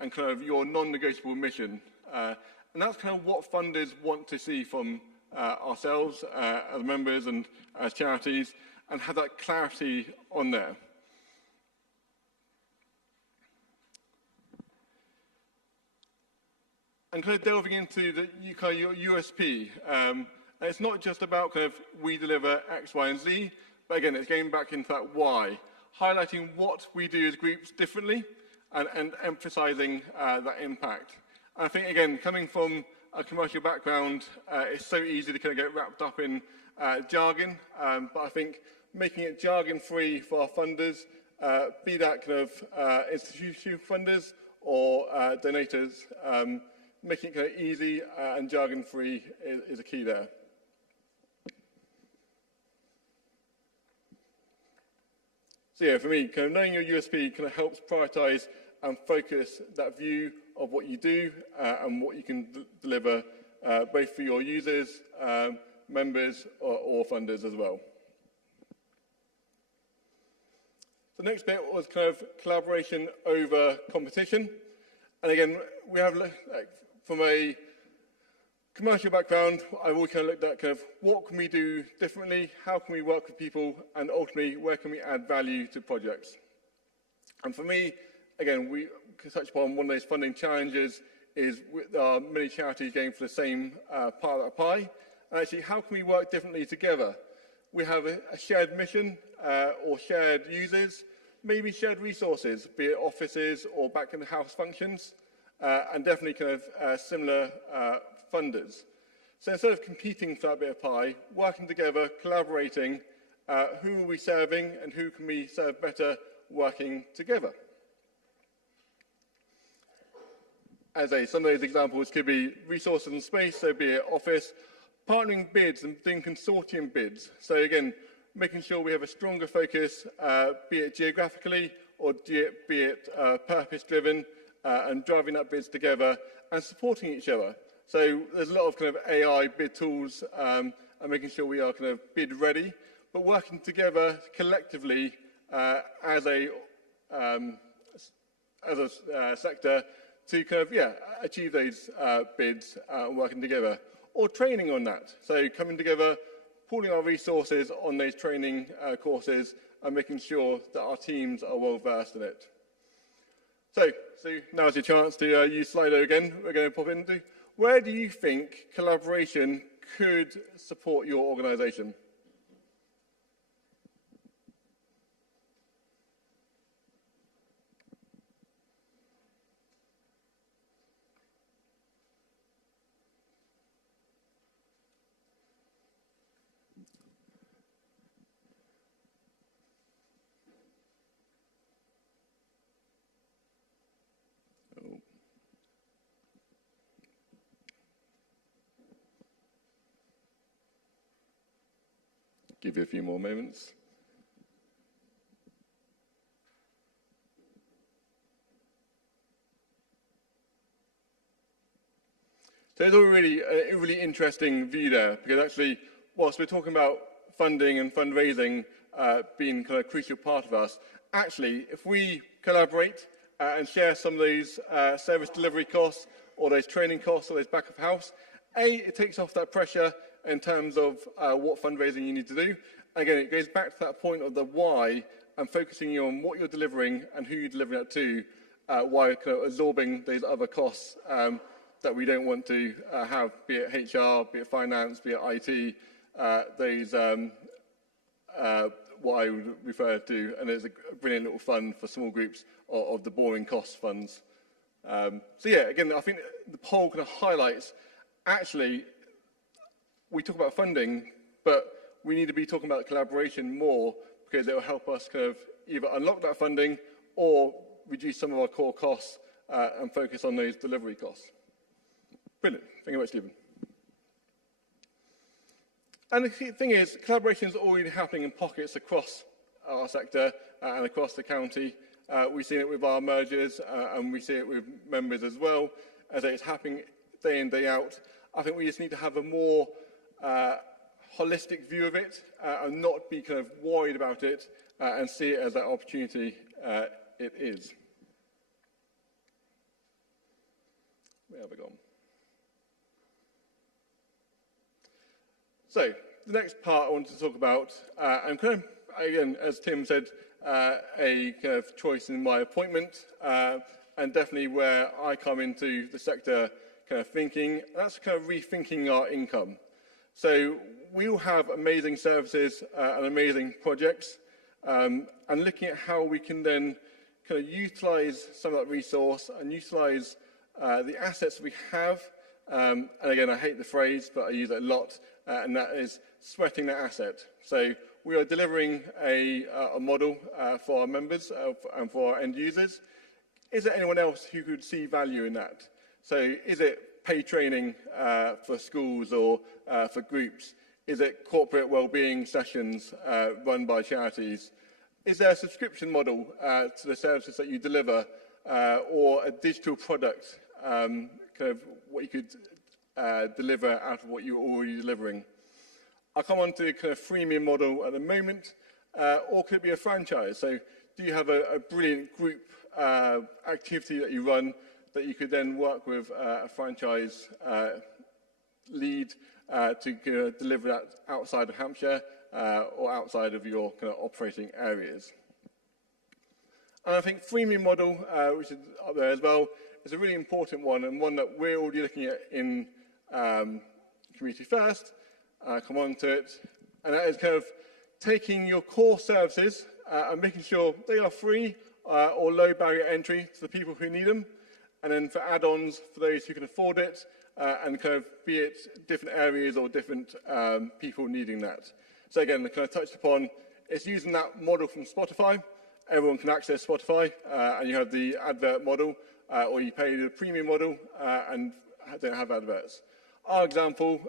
and kind of your non-negotiable mission. And that's kind of what funders want to see from ourselves as members and as charities, and have that clarity on there. And kind of delving into your USP, and it's not just about kind of we deliver X, Y, and Z, but again, it's going back into that why, highlighting what we do as groups differently and emphasising that impact. And I think, again, coming from a commercial background, it's so easy to kind of get wrapped up in jargon, but I think making it jargon-free for our funders, be that kind of institutional funders or donators, making it kind of easy and jargon-free is a key there. So yeah, for me, kind of knowing your USP kind of helps prioritise and focus that view of what you do and what you can deliver, both for your users, members, or funders as well. The next bit was kind of collaboration over competition. And again, we have, from a commercial background, I've always kind of looked at kind of what can we do differently, how can we work with people, and ultimately, where can we add value to projects? And for me, again, we touch upon one of those funding challenges is with our many charities going for the same part of the pie. And actually, how can we work differently together? We have a shared mission or shared users, maybe shared resources, be it offices or back-in-the-house functions, and definitely kind of similar funders. So instead of competing for that bit of pie, working together, collaborating, who are we serving and who can we serve better working together? As some of those examples could be resources and space, so be it office, partnering bids and doing consortium bids. So again, making sure we have a stronger focus, be it geographically or be it purpose-driven, and driving that bids together and supporting each other. So there's a lot of kind of AI bid tools and making sure we are kind of bid ready, but working together collectively as a sector to kind of, achieve those bids and working together. Or training on that. So coming together, pooling our resources on those training courses and making sure that our teams are well versed in it. So now's your chance to use Slido again. We're going to pop into, where do you think collaboration could support your organisation? Give you a few more moments. So it's a really interesting view there, because actually, whilst we're talking about funding and fundraising being kind of a crucial part of us, actually, if we collaborate and share some of those service delivery costs or those training costs or those back of house, it takes off that pressure in terms of what fundraising you need to do. Again, it goes back to that point of the why and focusing on what you're delivering and who you're delivering that to, while kind of absorbing those other costs that we don't want to have, be it HR, be it finance, be it IT, those what I would refer to, and there's a brilliant little fund for small groups of the boring cost funds. So yeah, again, I think the poll kind of highlights, actually, we talk about funding, but we need to be talking about collaboration more, because it will help us kind of either unlock that funding or reduce some of our core costs and focus on those delivery costs. Brilliant. Thank you very much, Stephen. And the thing is, collaboration is already happening in pockets across our sector and across the county. We've seen it with our mergers and we see it with members as well, as it's happening day in, day out. I think we just need to have a more holistic view of it and not be kind of worried about it and see it as that opportunity it is. Where have we gone? So, the next part I wanted to talk about, and kind of, again, as Tim said, a kind of choice in my appointment, and definitely where I come into the sector kind of thinking, that's kind of rethinking our income. So, we all have amazing services and amazing projects, and looking at how we can then kind of utilise some of that resource and utilise the assets we have. And again, I hate the phrase, but I use it a lot, and that is sweating that asset. So we are delivering a model for our members and for our end users. Is there anyone else who could see value in that? So is it paid training for schools or for groups? Is it corporate wellbeing sessions run by charities? Is there a subscription model to the services that you deliver, or a digital product, kind of what you could deliver out of what you're already delivering? I'll come on to a kind of freemium model at the moment, or could it be a franchise? So do you have a brilliant group activity that you run that you could then work with a franchise lead to deliver that outside of Hampshire or outside of your kind of operating areas? And I think freemium model, which is up there as well, is a really important one, and one that we're already looking at in Community First. I'll come on to it. And that is kind of taking your core services and making sure they are free or low barrier entry to the people who need them. And then for add-ons, for those who can afford it, and kind of be it different areas or different people needing that. So again, I kind of touched upon, it's using that model from Spotify. Everyone can access Spotify, and you have the advert model, or you pay the premium model and don't have adverts. Our example,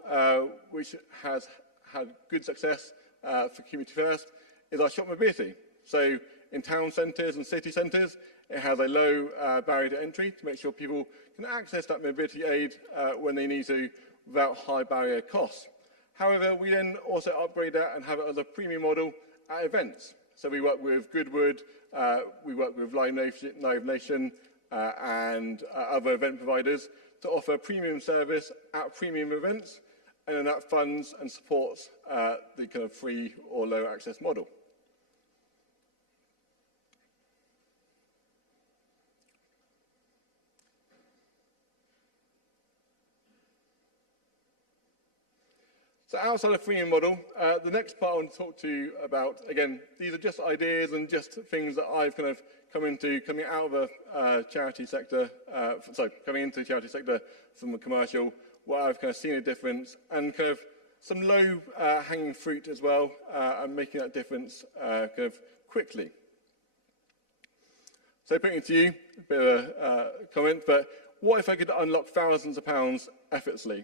which has had good success for Community First, is our shop mobility. So in town centres and city centres, it has a low barrier to entry to make sure people can access that mobility aid when they need to without high barrier costs. However, we then also upgrade that and have it as a premium model at events. So we work with Goodwood, we work with Live Nation and other event providers to offer a premium service at premium events, and then that funds and supports the kind of free or low access model. So outside of freemium model, the next part I want to talk to you about, again, these are just ideas and just things that I've kind of coming out of a charity sector, coming into the charity sector from a commercial, where I've kind of seen a difference, and kind of some low hanging fruit as well, and making that difference kind of quickly. So putting it to you, a bit of a comment, but what if I could unlock thousands of pounds effortlessly?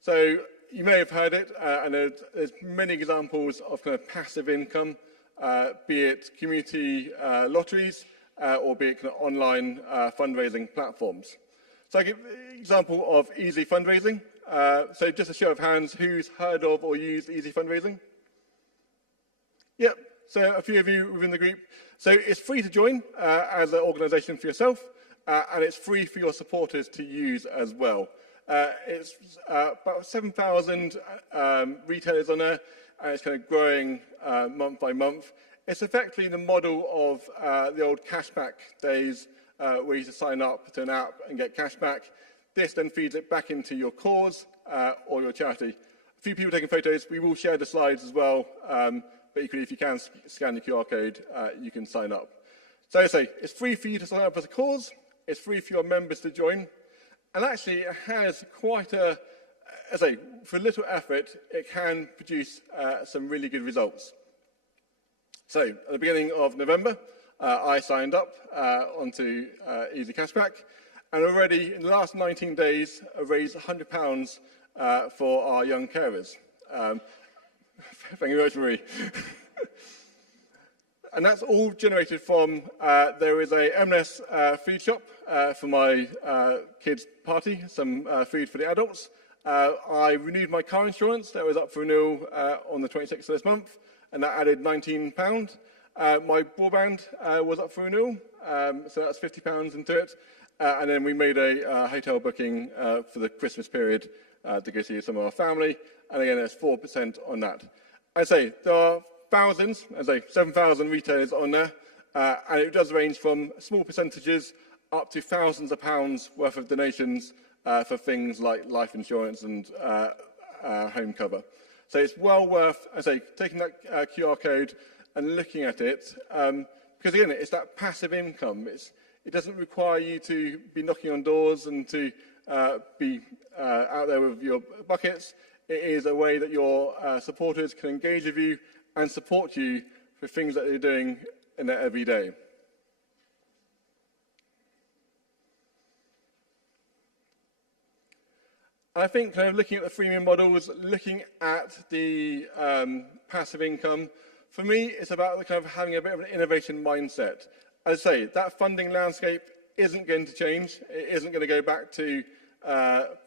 So you may have heard it, and there's many examples of kind of passive income, be it community lotteries, or be it kind of online fundraising platforms. So I give an example of easy fundraising. So just a show of hands, who's heard of or used easy fundraising? Yep, so a few of you within the group. So it's free to join as an organisation for yourself, and it's free for your supporters to use as well. It's about 7,000 retailers on there, and it's kind of growing month by month. It's effectively the model of the old cashback days where you used to sign up to an app and get cashback. This then feeds it back into your cause or your charity. A few people taking photos. We will share the slides as well, but equally, if you can scan the QR code, you can sign up. So I say, it's free for you to sign up as a cause. It's free for your members to join. And actually, it has quite a, as I say, for little effort, it can produce some really good results. So at the beginning of November, I signed up onto Easy Cashback, and already in the last 19 days, I've raised £100 for our young carers. Thank you very much, Marie. And that's all generated from, there is a M&S food shop for my kids' party, some food for the adults. I renewed my car insurance. That was up for renewal on the 26th of this month, and that added £19. My broadband was up for renewal, so that's £50 into it. And then we made a hotel booking for the Christmas period to go see some of our family. And again, there's 4% on that. I say there are thousands, as I say, 7,000 retailers on there, and it does range from small percentages up to thousands of pounds worth of donations for things like life insurance and home cover. So it's well worth, as I say, taking that QR code and looking at it, because again, it's that passive income. It doesn't require you to be knocking on doors and to be out there with your buckets. It is a way that your supporters can engage with you and support you for things that they're doing in their everyday. And I think kind of looking at the freemium models, looking at the passive income, for me, it's about the kind of having a bit of an innovation mindset. As I say, that funding landscape isn't going to change. It isn't going to go back to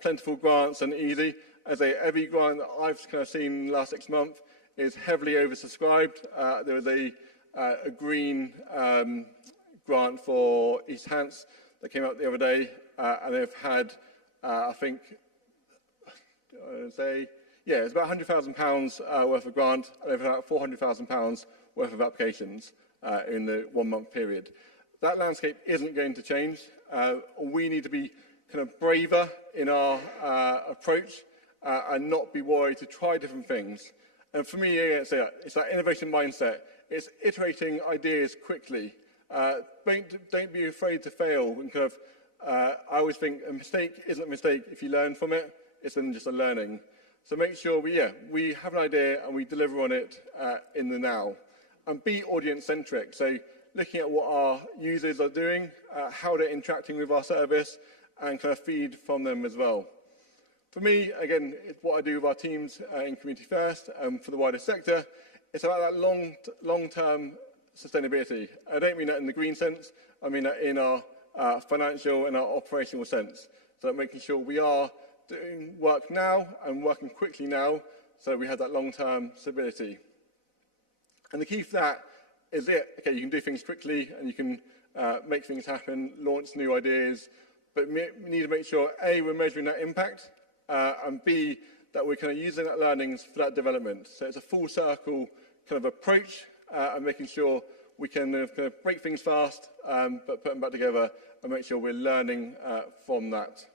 plentiful grants and easy. As I say, every grant that I've kind of seen in the last 6 months is heavily oversubscribed. There was a green grant for East Hants that came out the other day, and they've had, I think, it's about £100,000 worth of grant, and they've had about £400,000 worth of applications in the 1 month period. That landscape isn't going to change. We need to be kind of braver in our approach and not be worried to try different things. And for me, it's that innovation mindset. It's iterating ideas quickly. Don't be afraid to fail. And kind of, I always think a mistake isn't a mistake if you learn from it. It's then just a learning. So make sure we have an idea and we deliver on it in the now. And be audience-centric. So looking at what our users are doing, how they're interacting with our service, and kind of feed from them as well. For me, again, it's what I do with our teams in Community First and for the wider sector. It's about that long-term sustainability. I don't mean that in the green sense. I mean that in our financial and our operational sense. So making sure we are doing work now and working quickly now so that we have that long-term stability. And the key for that is you can do things quickly and you can make things happen, launch new ideas, but we need to make sure, A, we're measuring that impact, and B, that we're kind of using that learnings for that development. So it's a full circle kind of approach and making sure we can kind of break things fast, but put them back together and make sure we're learning from that.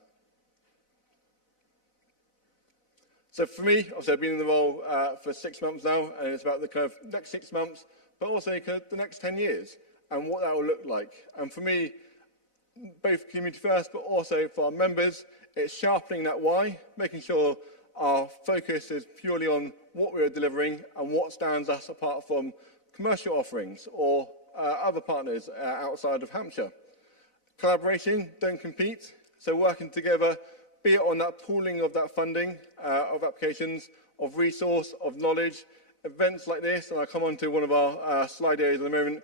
So for me, obviously I've been in the role for 6 months now, and it's about the kind of next 6 months, but also kind of the next 10 years and what that will look like. And for me, both Community First, but also for our members, it's sharpening that why, making sure our focus is purely on what we are delivering and what stands us apart from commercial offerings or other partners outside of Hampshire. Collaboration, don't compete. So working together, be it on that pooling of that funding, of applications, of resource, of knowledge, events like this, and I'll come on to one of our slide areas in a moment.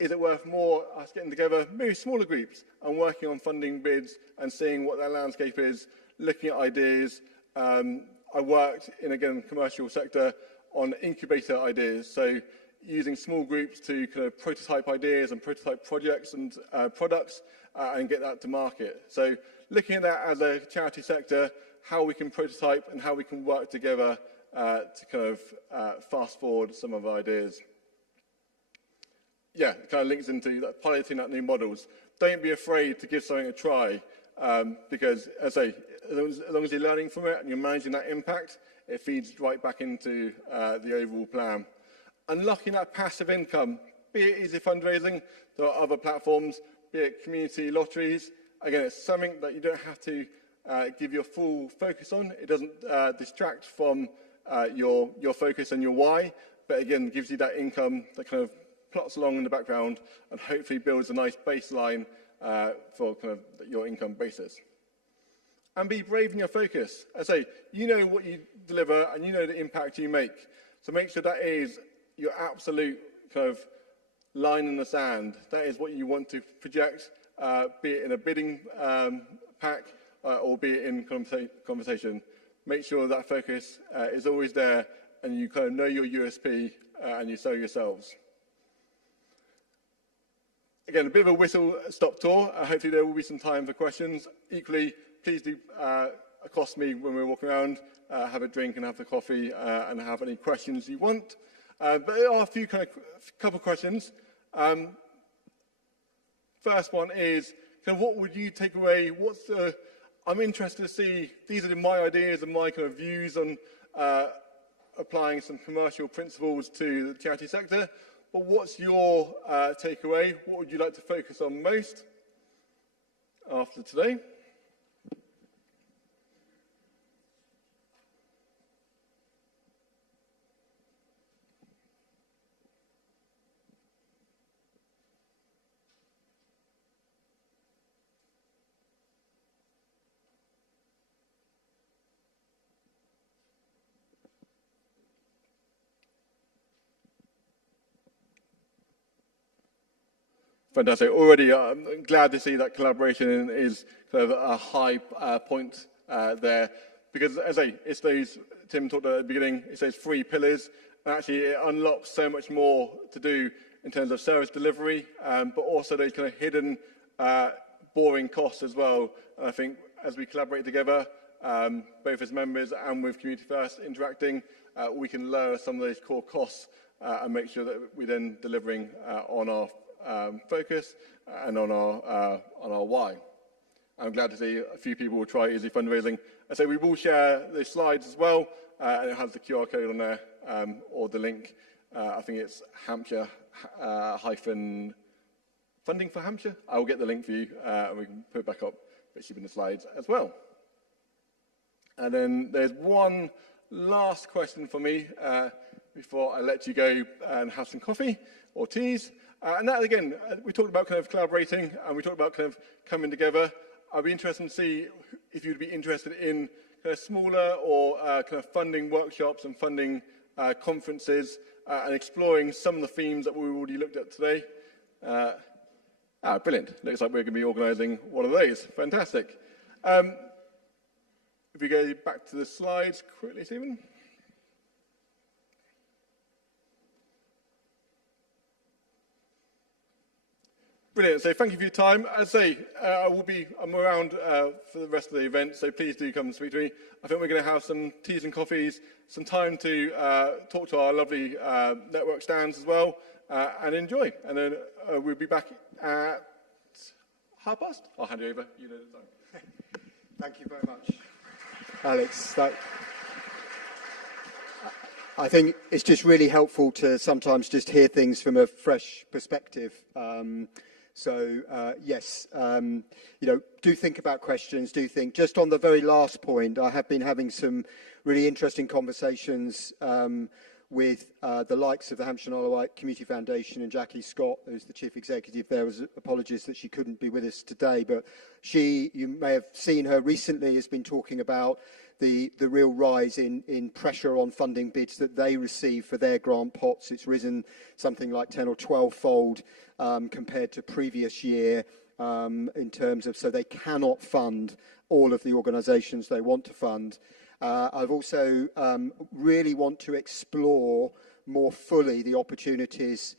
Is it worth more us getting together, maybe smaller groups, and working on funding bids and seeing what that landscape is, looking at ideas? I worked in, again, commercial sector on incubator ideas. So using small groups to kind of prototype ideas and prototype projects and products and get that to market. So looking at that as a charity sector, how we can prototype and how we can work together to kind of fast forward some of our ideas. Yeah, it kind of links into that, piloting out new models. Don't be afraid to give something a try because, as I say, as long as you're learning from it and you're managing that impact, it feeds right back into the overall plan. Unlocking that passive income, be it easy fundraising, there are other platforms, be it community lotteries. Again, it's something that you don't have to give your full focus on. It doesn't distract from your focus and your why, but again, gives you that income that kind of plots along in the background and hopefully builds a nice baseline for kind of your income basis. And be brave in your focus. As I say, you know what you deliver and you know the impact you make. So make sure that is your absolute kind of line in the sand. That is what you want to project, be it in a bidding pack or be it in conversation. Make sure that focus is always there and you kind of know your USP and you sell yourselves. Again, a bit of a whistle-stop tour. Hopefully there will be some time for questions. Equally, please do accost me when we're walking around, have a drink and have the coffee and have any questions you want. But there are a few couple questions. First one is, what would you take away? I'm interested to see, these are my ideas and my kind of views on applying some commercial principles to the charity sector. But what's your takeaway? What would you like to focus on most after today? Fantastic. Already, I'm glad to see that collaboration is kind of a high point there, because as I say, it's those, Tim talked about at the beginning, it's those 3 pillars, and actually it unlocks so much more to do in terms of service delivery, but also those kind of hidden, boring costs as well. And I think as we collaborate together, both as members and with Community First interacting, we can lower some of those core costs and make sure that we're then delivering on our focus and on our why. I'm glad to see a few people will try easy fundraising. I say we will share the slides as well, and it has the QR code on there or the link. I think it's Hampshire hyphen funding for Hampshire. I will get the link for you, and we can put it back up, but it should be in the slides as well. And then there's one last question for me before I let you go and have some coffee or teas. And that, again, we talked about kind of collaborating and we talked about kind of coming together. I'd be interested to see if you'd be interested in kind of smaller or kind of funding workshops and funding conferences and exploring some of the themes that we already looked at today. Brilliant. Looks like we're going to be organising one of those. Fantastic. If we go back to the slides quickly, Stephen. Brilliant. So thank you for your time. As I say, I'm around for the rest of the event, so please do come and speak to me. I think we're going to have some teas and coffees, some time to talk to our lovely network stands as well, and enjoy. And then we'll be back at past. I'll hand you over. You know the time. Thank you very much, Alex. I think it's just really helpful to sometimes just hear things from a fresh perspective. Yes, do think about questions, just on the very last point, I have been having some really interesting conversations with the likes of the Hampshire and Isle of Wight Community Foundation and Jackie Scott, who's the Chief Executive there. Apologies that she couldn't be with us today, but you may have seen her recently, has been talking about the real rise in pressure on funding bids that they receive for their grant pots. It's risen something like 10 or 12-fold compared to previous year in terms of, so they cannot fund all of the organisations they want to fund. I've also really want to explore more fully the opportunities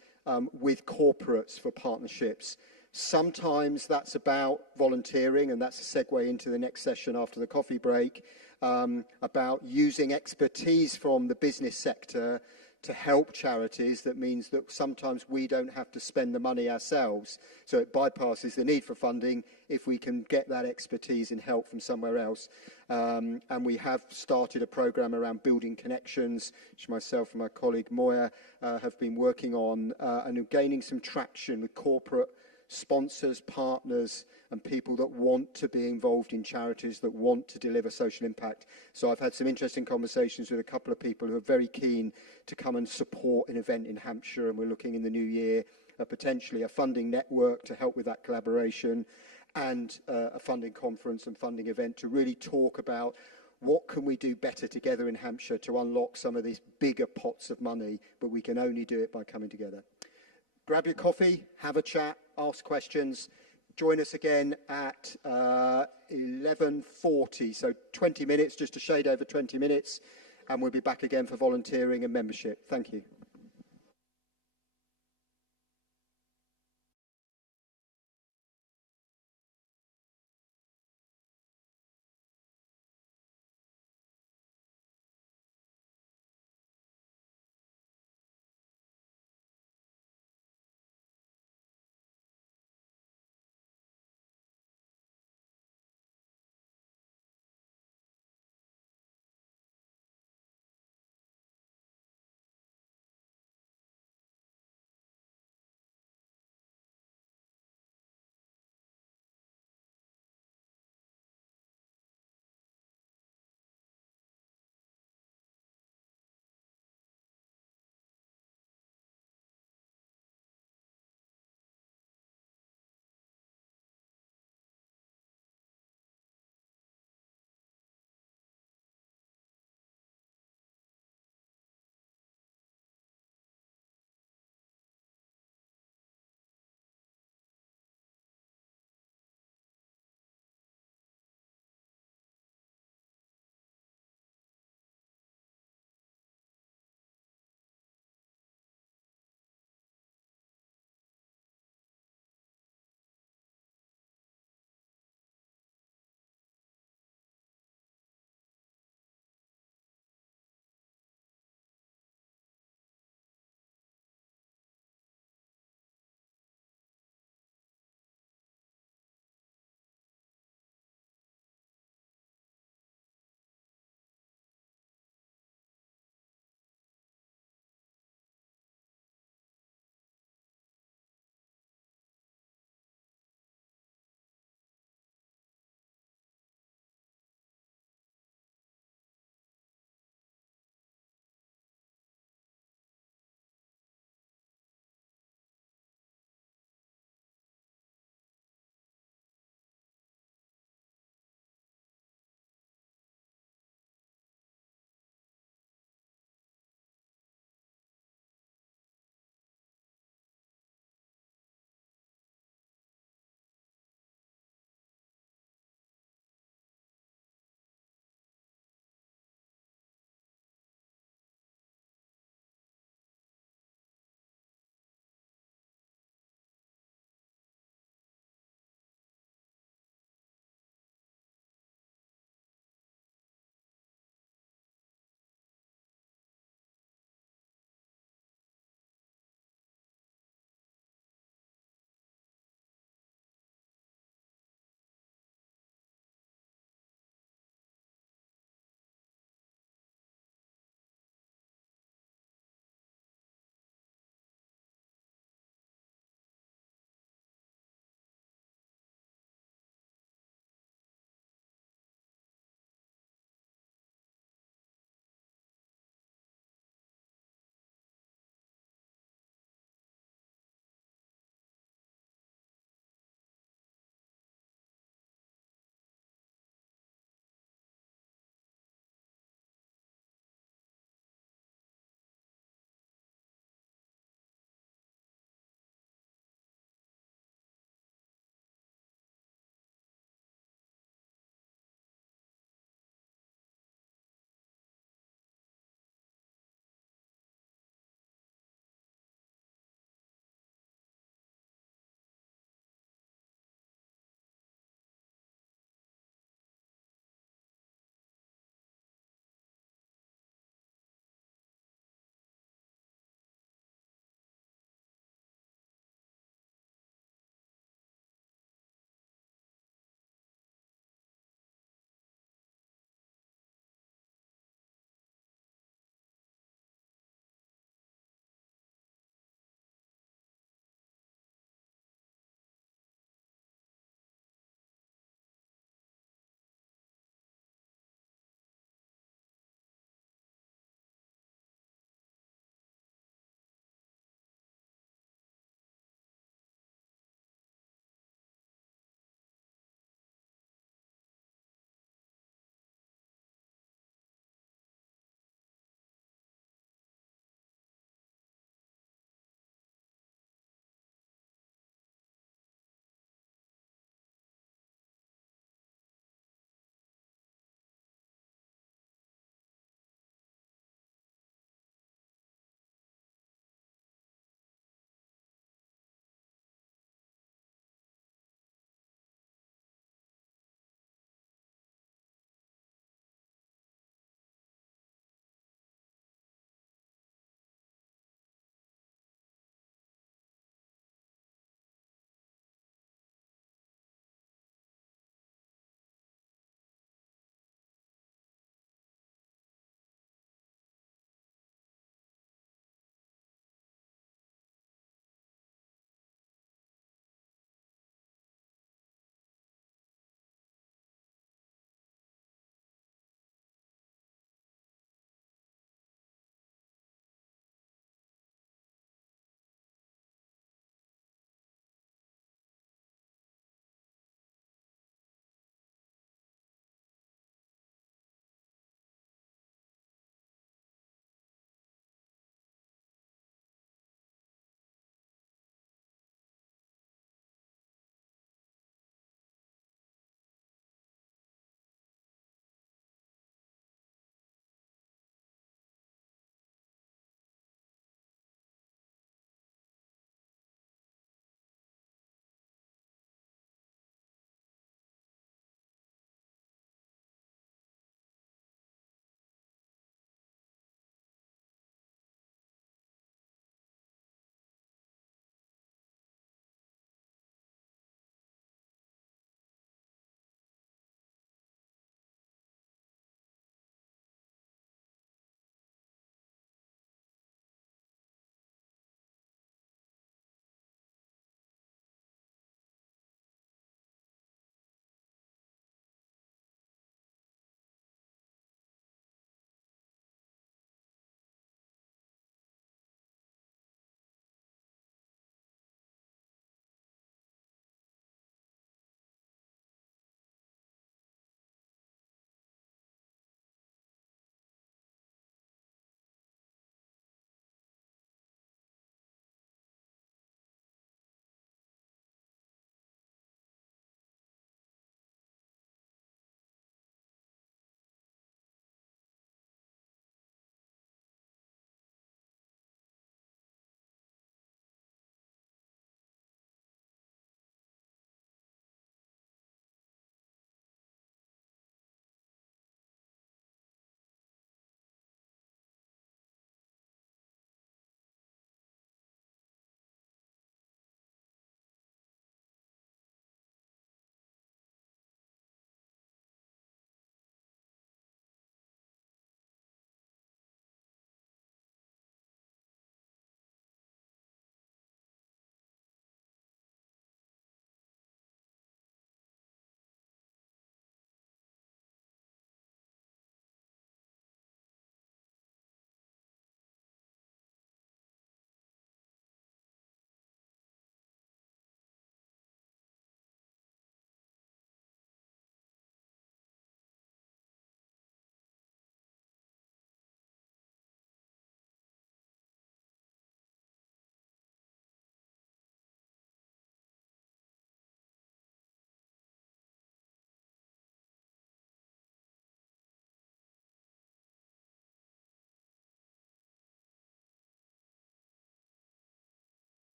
with corporates for partnerships. Sometimes that's about volunteering, and that's a segue into the next session after the coffee break, about using expertise from the business sector to help charities. That means that sometimes we don't have to spend the money ourselves. So it bypasses the need for funding if we can get that expertise and help from somewhere else. And we have started a programme around building connections, which myself and my colleague Moya have been working on, and are gaining some traction with corporate sponsors, partners, and people that want to be involved in charities, that want to deliver social impact. So I've had some interesting conversations with a couple of people who are very keen to come and support an event in Hampshire, and we're looking in the new year at potentially a funding network to help with that collaboration, and a funding conference and funding event to really talk about what can we do better together in Hampshire to unlock some of these bigger pots of money, but we can only do it by coming together. Grab your coffee, have a chat, ask questions. Join us again at 11:40, so 20 minutes, just a shade over 20 minutes, and we'll be back again for volunteering and membership. Thank you.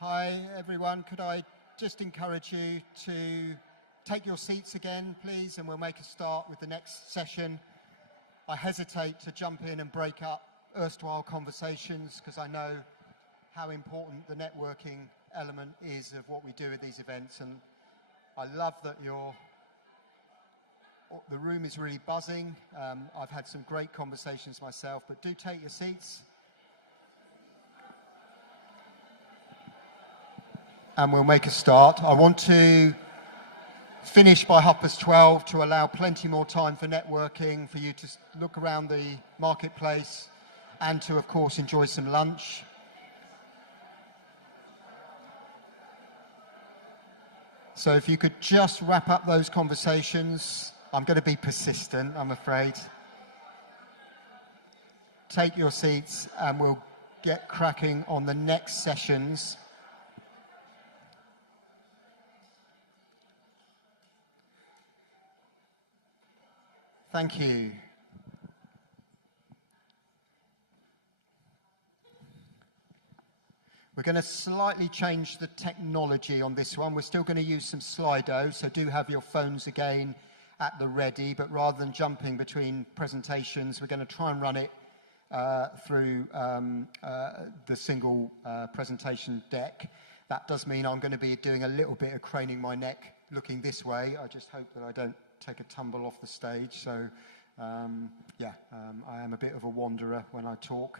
Hi, everyone. Could I just encourage you to take your seats again, please, and we'll make a start with the next session. I hesitate to jump in and break up erstwhile conversations because I know how important the networking element is of what we do at these events, and I love that the room is really buzzing. I've had some great conversations myself, but do take your seats. And we'll make a start. I want to finish by 12:30 to allow plenty more time for networking, for you to look around the marketplace and to, of course, enjoy some lunch. So if you could just wrap up those conversations. I'm going to be persistent, I'm afraid. Take your seats and we'll get cracking on the next sessions. Thank you. We're going to slightly change the technology on this one. We're still going to use some Slido, so do have your phones again at the ready, but rather than jumping between presentations, we're going to try and run it through the single presentation deck. That does mean I'm going to be doing a little bit of craning my neck looking this way. I just hope that I don't take a tumble off the stage. So, I am a bit of a wanderer when I talk.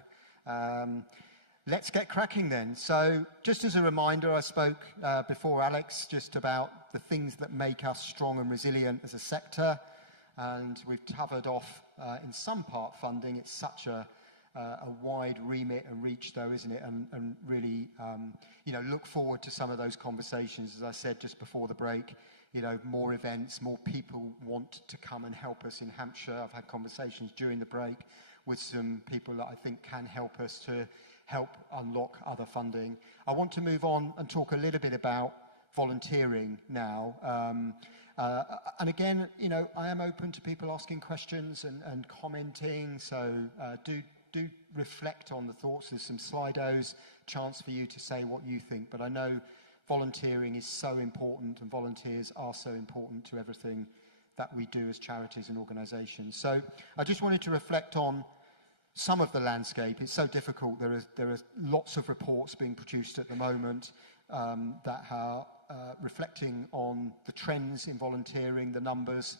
Let's get cracking then. So, just as a reminder, I spoke before Alex just about the things that make us strong and resilient as a sector. And we've covered off in some part funding. It's such a wide remit and reach though, isn't it? And really, look forward to some of those conversations. As I said just before the break, more events, more people want to come and help us in Hampshire. I've had conversations during the break with some people that I think can help us to help unlock other funding. I want to move on and talk a little bit about volunteering now. And again, I am open to people asking questions and commenting, so do reflect on the thoughts. There's some Slidos, chance for you to say what you think, but I know volunteering is so important and volunteers are so important to everything that we do as charities and organisations. So I just wanted to reflect on some of the landscape. It's so difficult. There are lots of reports being produced at the moment that are reflecting on the trends in volunteering, the numbers.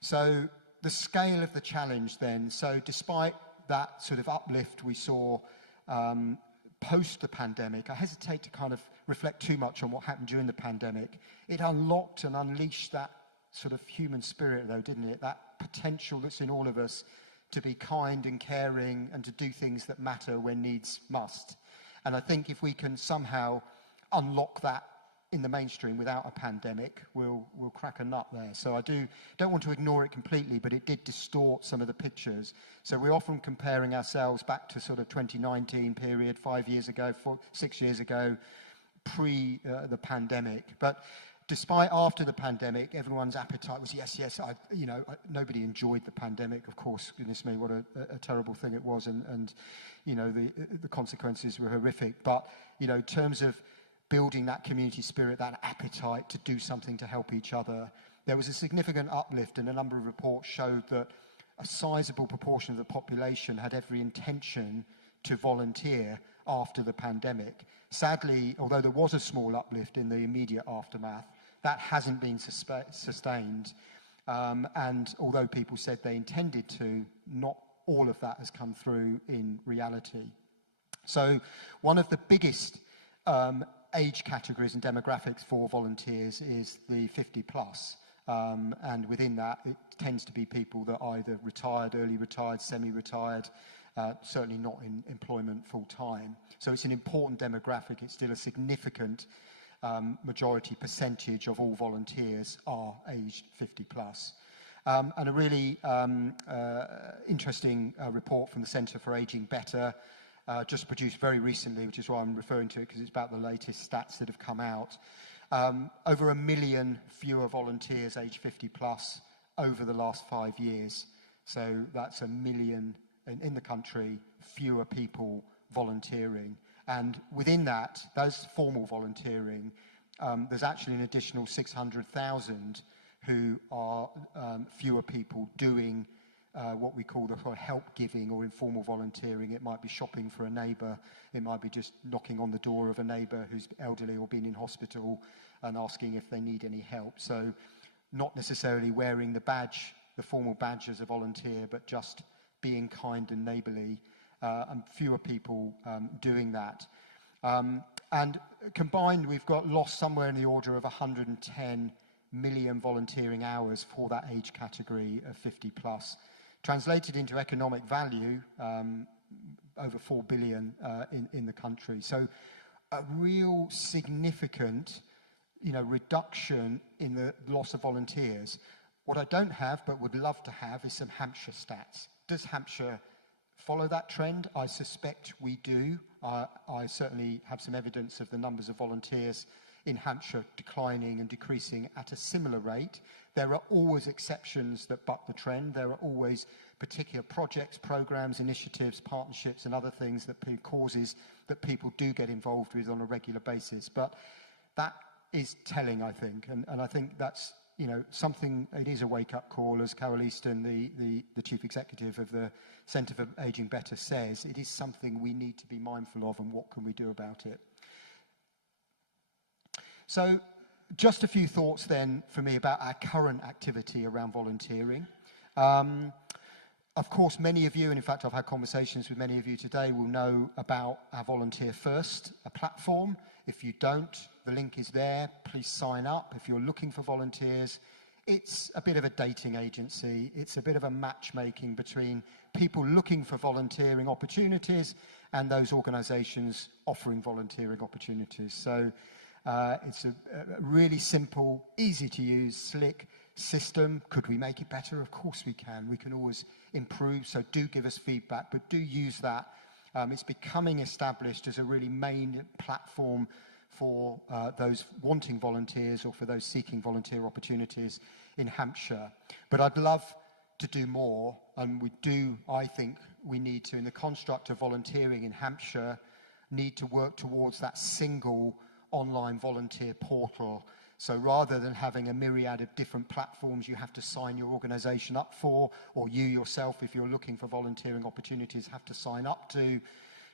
So the scale of the challenge then. So despite that sort of uplift we saw post the pandemic, I hesitate to kind of reflect too much on what happened during the pandemic. It unlocked and unleashed that sort of human spirit though, didn't it? That potential that's in all of us to be kind and caring and to do things that matter when needs must. And I think if we can somehow unlock that in the mainstream without a pandemic, we'll crack a nut there. So I don't want to ignore it completely, but it did distort some of the pictures. So we're often comparing ourselves back to sort of 2019 period, 5 years ago, 6 years ago, pre the pandemic. But despite after the pandemic, everyone's appetite was yes. Nobody enjoyed the pandemic, of course. Goodness me, what a terrible thing it was, and the consequences were horrific. But in terms of building that community spirit, that appetite to do something to help each other, there was a significant uplift, and a number of reports showed that a sizable proportion of the population had every intention to volunteer after the pandemic. Sadly, although there was a small uplift in the immediate aftermath, that hasn't been sustained. And although people said they intended to, not all of that has come through in reality. So one of the biggest age categories and demographics for volunteers is the 50 plus. And within that, it tends to be people that are either retired, early retired, semi-retired, certainly not in employment full time. So it's an important demographic. It's still a significant majority percentage of all volunteers are aged 50 plus. And a really interesting report from the Centre for Ageing Better, just produced very recently, which is why I'm referring to it, because it's about the latest stats that have come out. Over 1 million fewer volunteers aged 50 plus over the last 5 years. So that's 1 million in the country, fewer people volunteering. And within that, those formal volunteering, there's actually an additional 600,000 who are fewer people doing what we call the help giving or informal volunteering. It might be shopping for a neighbour, it might be just knocking on the door of a neighbour who's elderly or been in hospital and asking if they need any help. So not necessarily wearing the badge, the formal badge as a volunteer, but just being kind and neighbourly, and fewer people doing that. And combined, we've got lost somewhere in the order of 110 million volunteering hours for that age category of 50 plus. Translated into economic value, over 4 billion in the country. So a real significant, reduction in the loss of volunteers. What I don't have, but would love to have, is some Hampshire stats. Does Hampshire follow that trend? I suspect we do. I certainly have some evidence of the numbers of volunteers in Hampshire declining and decreasing at a similar rate. There are always exceptions that buck the trend. There are always particular projects, programs, initiatives, partnerships, and other things that causes that people do get involved with on a regular basis. But that is telling, I think, and I think that's something. It is a wake-up call, as Carol Easton, the chief executive of the Centre for Ageing Better, says. It is something we need to be mindful of, and what can we do about it? So, just a few thoughts then for me about our current activity around volunteering. Of course, many of you, and in fact I've had conversations with many of you today, will know about our Volunteer First, a platform. If you don't, the link is there. Please sign up if you're looking for volunteers. It's a bit of a dating agency. It's a bit of a matchmaking between people looking for volunteering opportunities and those organisations offering volunteering opportunities. So it's a really simple, easy to use, slick system. Could we make it better? Of course we can. We can always improve, so do give us feedback, but do use that. It's becoming established as a really main platform for those wanting volunteers or for those seeking volunteer opportunities in Hampshire. But I'd love to do more, and we do, I think we need to, in the construct of volunteering in Hampshire, need to work towards that single online volunteer portal. So rather than having a myriad of different platforms you have to sign your organisation up for, or you yourself, if you're looking for volunteering opportunities, have to sign up to,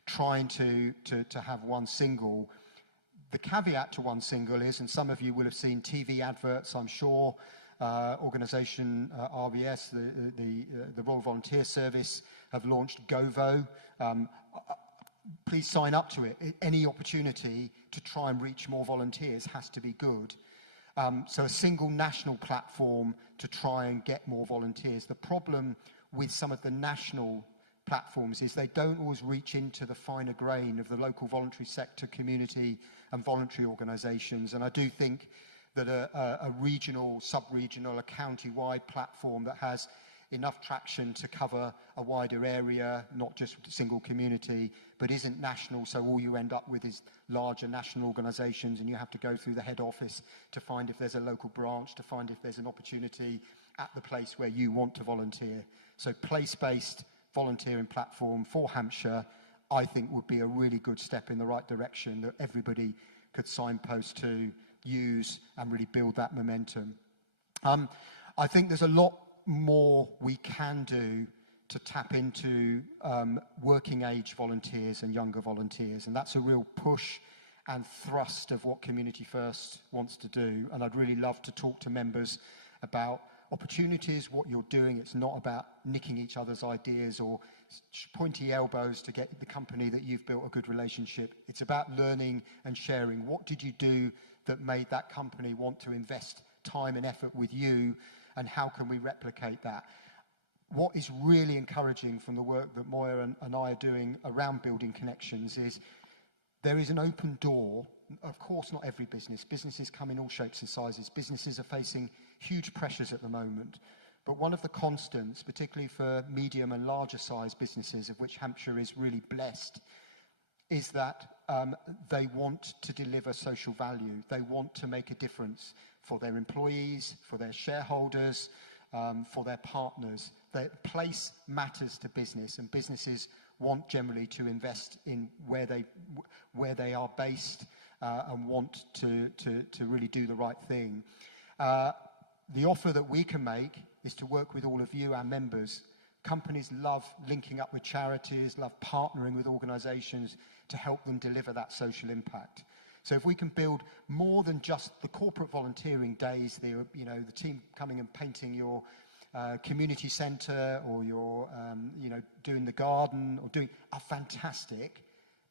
trying to have one single. The caveat to one single is, and some of you will have seen TV adverts, I'm sure, organisation RVS, the Royal Volunteer Service, have launched GoVo. Please sign up to it. Any opportunity to try and reach more volunteers has to be good. So a single national platform to try and get more volunteers. The problem with some of the national platforms is they don't always reach into the finer grain of the local voluntary sector, community and voluntary organisations. And I do think that a regional, sub-regional, a county-wide platform that has enough traction to cover a wider area, not just a single community, but isn't national, so all you end up with is larger national organisations, and you have to go through the head office to find if there's a local branch, to find if there's an opportunity at the place where you want to volunteer. So place-based volunteering platform for Hampshire, I think, would be a really good step in the right direction that everybody could signpost to, use, and really build that momentum. I think there's a lot more we can do to tap into working age volunteers and younger volunteers, and that's a real push and thrust of what Community First wants to do. And I'd really love to talk to members about opportunities, what you're doing. It's not about nicking each other's ideas or pointy elbows to get the company that you've built a good relationship. It's about learning and sharing. What did you do that made that company want to invest time and effort with you, and how can we replicate that? What is really encouraging from the work that Moya and I are doing around building connections is there is an open door. Of course, not every businesses come in all shapes and sizes. Businesses are facing huge pressures at the moment. But one of the constants, particularly for medium and larger size businesses, of which Hampshire is really blessed, is that they want to deliver social value. They want to make a difference for their employees, for their shareholders, for their partners. Place matters to business, and businesses want generally to invest in where they are based and want to really do the right thing. The offer that we can make is to work with all of you, our members. Companies love linking up with charities, love partnering with organisations to help them deliver that social impact. So if we can build more than just the corporate volunteering days, the team coming and painting your community centre, or your doing the garden, or doing, are fantastic,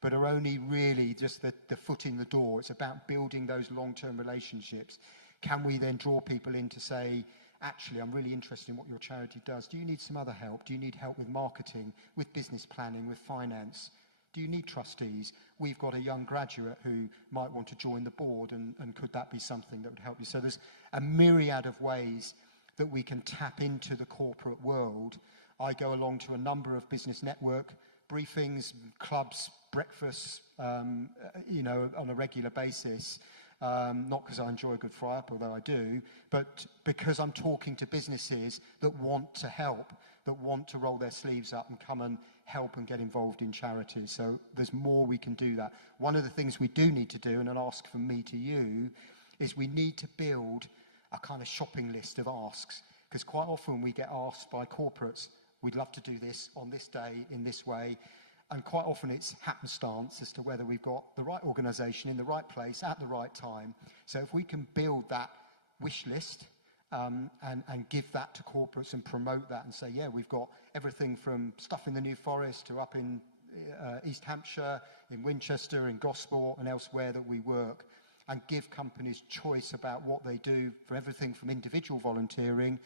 but are only really just the foot in the door. It's about building those long-term relationships. Can we then draw people in to say, actually, I'm really interested in what your charity does. Do you need some other help? Do you need help with marketing, with business planning, with finance? Do you need trustees? We've got a young graduate who might want to join the board, and could that be something that would help you? So there's a myriad of ways that we can tap into the corporate world. I go along to a number of business network briefings, clubs, breakfasts, on a regular basis. Not because I enjoy a good fry-up, although I do, but because I'm talking to businesses that want to help, that want to roll their sleeves up and come and help and get involved in charities. So there's more we can do that. One of the things we do need to do, and an ask from me to you, is we need to build a kind of shopping list of asks, because quite often we get asked by corporates, we'd love to do this on this day in this way. And quite often it's happenstance as to whether we've got the right organisation in the right place at the right time. So if we can build that wish list and give that to corporates and promote that and say, yeah, we've got everything from stuff in the New Forest to up in East Hampshire, in Winchester, in Gosport and elsewhere that we work, and give companies choice about what they do, for everything from individual volunteering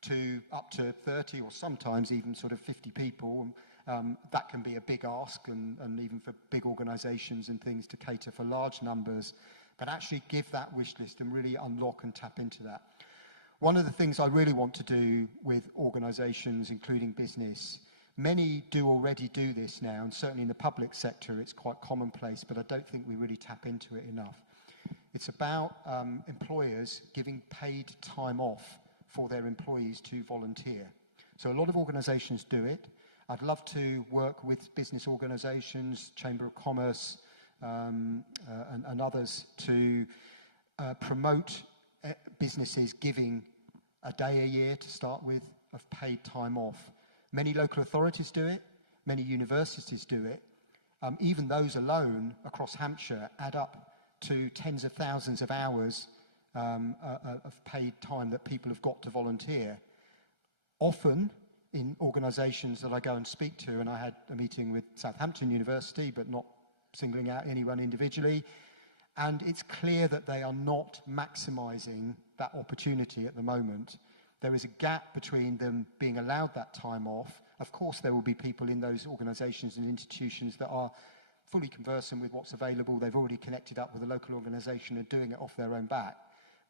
to up to 30 or sometimes even sort of 50 people. That can be a big ask, and even for big organisations and things to cater for large numbers, but actually give that wish list and really unlock and tap into that. One of the things I really want to do with organisations, including business, many do already do this now, and certainly in the public sector it's quite commonplace, but I don't think we really tap into it enough. It's about employers giving paid time off for their employees to volunteer. So a lot of organisations do it. I'd love to work with business organisations, Chamber of Commerce and others to promote businesses giving a day a year to start with of paid time off. Many local authorities do it, many universities do it. Even those alone across Hampshire add up to tens of thousands of hours of paid time that people have got to volunteer. Often in organisations that I go and speak to, and I had a meeting with Southampton University, but not singling out anyone individually, and it's clear that they are not maximising that opportunity at the moment. There is a gap between them being allowed that time off. Of course, there will be people in those organisations and institutions that are fully conversant with what's available. They've already connected up with a local organisation and doing it off their own back.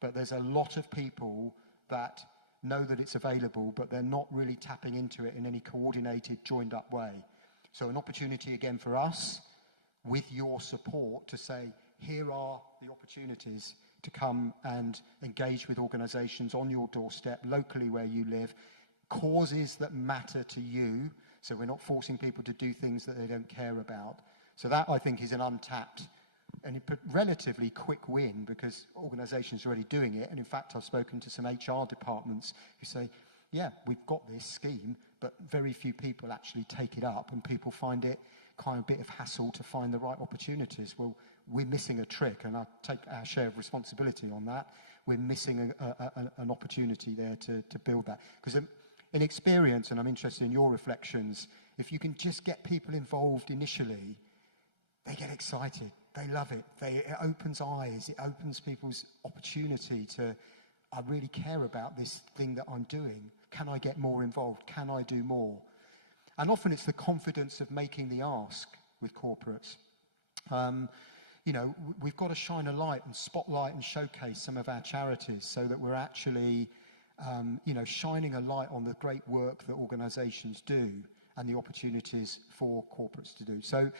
But there's a lot of people that know that it's available, but they're not really tapping into it in any coordinated, joined up way. So an opportunity again for us, with your support, to say, here are the opportunities to come and engage with organisations on your doorstep, locally where you live, causes that matter to you, so we're not forcing people to do things that they don't care about. So that, I think, is an untapped and a relatively quick win, because organisations are already doing it. And in fact, I've spoken to some HR departments who say, yeah, we've got this scheme, but very few people actually take it up, and people find it kind of a bit of hassle to find the right opportunities. Well, we're missing a trick, and I take our share of responsibility on that. We're missing an opportunity there to build that. Because in experience, and I'm interested in your reflections, if you can just get people involved initially, they get excited. They love it. It opens eyes. It opens people's opportunity to, I really care about this thing that I'm doing. Can I get more involved? Can I do more? And often it's the confidence of making the ask with corporates. We've got to shine a light and spotlight and showcase some of our charities so that we're actually, shining a light on the great work that organisations do and the opportunities for corporates to do. So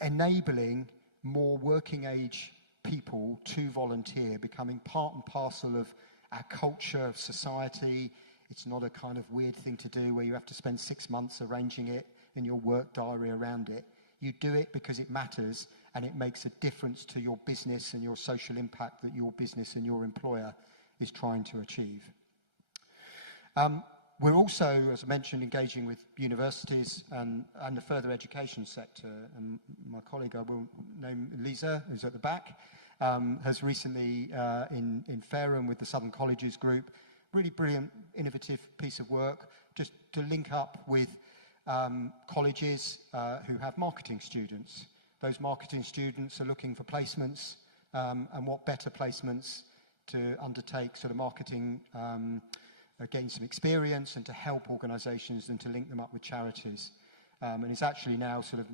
enabling more working age people to volunteer, becoming part and parcel of our culture of society. It's not a kind of weird thing to do where you have to spend 6 months arranging it in your work diary around it. You do it because it matters and it makes a difference to your business and your social impact that your business and your employer is trying to achieve. We're also, as I mentioned, engaging with universities and the further education sector. And my colleague, I will name Lisa, who's at the back, has recently, in Fareham with the Southern Colleges Group, really brilliant, innovative piece of work, just to link up with colleges who have marketing students. Those marketing students are looking for placements, and what better placements to undertake sort of marketing, gain some experience and to help organisations and to link them up with charities. And it's actually now sort of,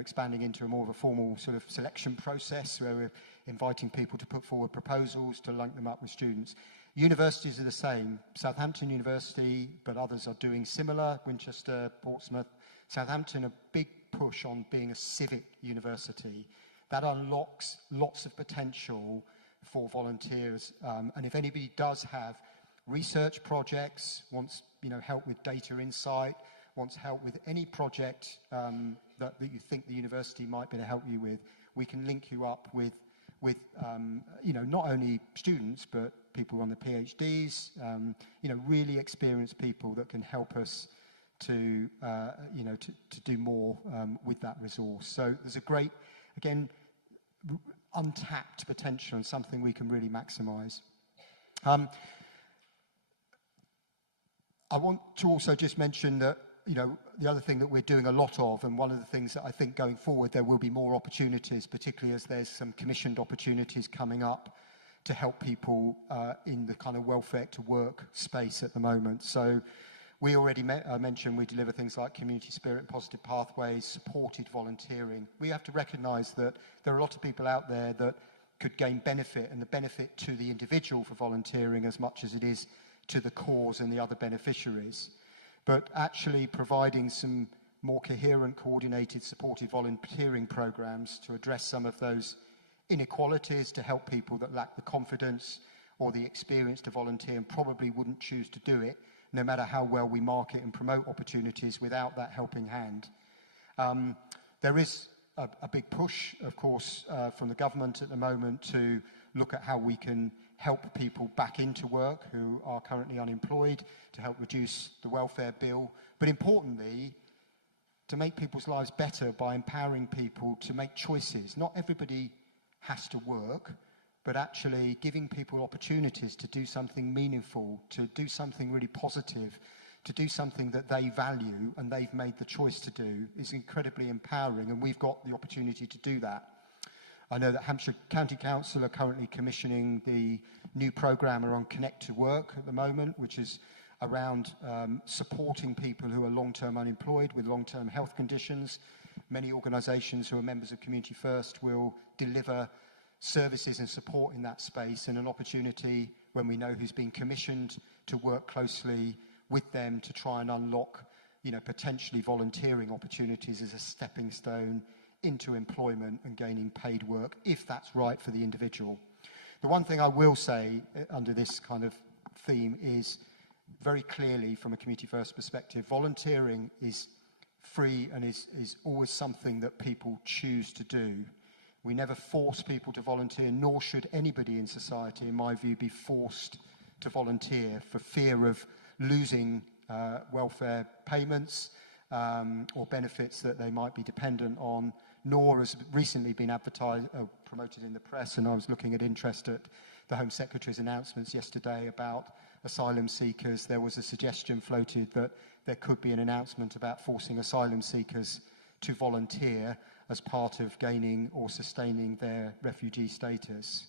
expanding into a more of a formal sort of selection process where we're inviting people to put forward proposals to link them up with students. Universities are the same. Southampton University, but others are doing similar. Winchester, Portsmouth. Southampton, a big push on being a civic university. That unlocks lots of potential for volunteers. And if anybody does have research projects, wants help with data insight, wants help with any project that you think the university might be able to help you with, we can link you up with not only students but people on the PhDs, really experienced people that can help us to do more with that resource. So there's a great, again, untapped potential and something we can really maximise. I want to also just mention that, the other thing that we're doing a lot of, and one of the things that I think going forward there will be more opportunities, particularly as there's some commissioned opportunities coming up to help people in the kind of welfare to work space at the moment. So we already mentioned we deliver things like community spirit, positive pathways, supported volunteering. We have to recognise that there are a lot of people out there that could gain benefit, and the benefit to the individual for volunteering as much as it is to the cause and the other beneficiaries. But actually providing some more coherent, coordinated, supported volunteering programs to address some of those inequalities, to help people that lack the confidence or the experience to volunteer and probably wouldn't choose to do it, no matter how well we market and promote opportunities without that helping hand. There is a big push, of course, from the government at the moment to look at how we can help people back into work who are currently unemployed, to help reduce the welfare bill, but importantly, to make people's lives better by empowering people to make choices. Not everybody has to work, but actually giving people opportunities to do something meaningful, to do something really positive, to do something that they value and they've made the choice to do is incredibly empowering, and we've got the opportunity to do that. I know that Hampshire County Council are currently commissioning the new programme around Connect to Work at the moment, which is around supporting people who are long-term unemployed with long-term health conditions. Many organisations who are members of Community First will deliver services and support in that space, and an opportunity when we know who's been commissioned to work closely with them to try and unlock, potentially volunteering opportunities as a stepping stone into employment and gaining paid work, if that's right for the individual. The one thing I will say under this kind of theme is very clearly from a Community First perspective, volunteering is free and is always something that people choose to do. We never force people to volunteer, nor should anybody in society, in my view, be forced to volunteer for fear of losing welfare payments or benefits that they might be dependent on, nor has recently been advertised, promoted in the press, and I was looking at interest at the Home Secretary's announcements yesterday about asylum seekers. There was a suggestion floated that there could be an announcement about forcing asylum seekers to volunteer as part of gaining or sustaining their refugee status.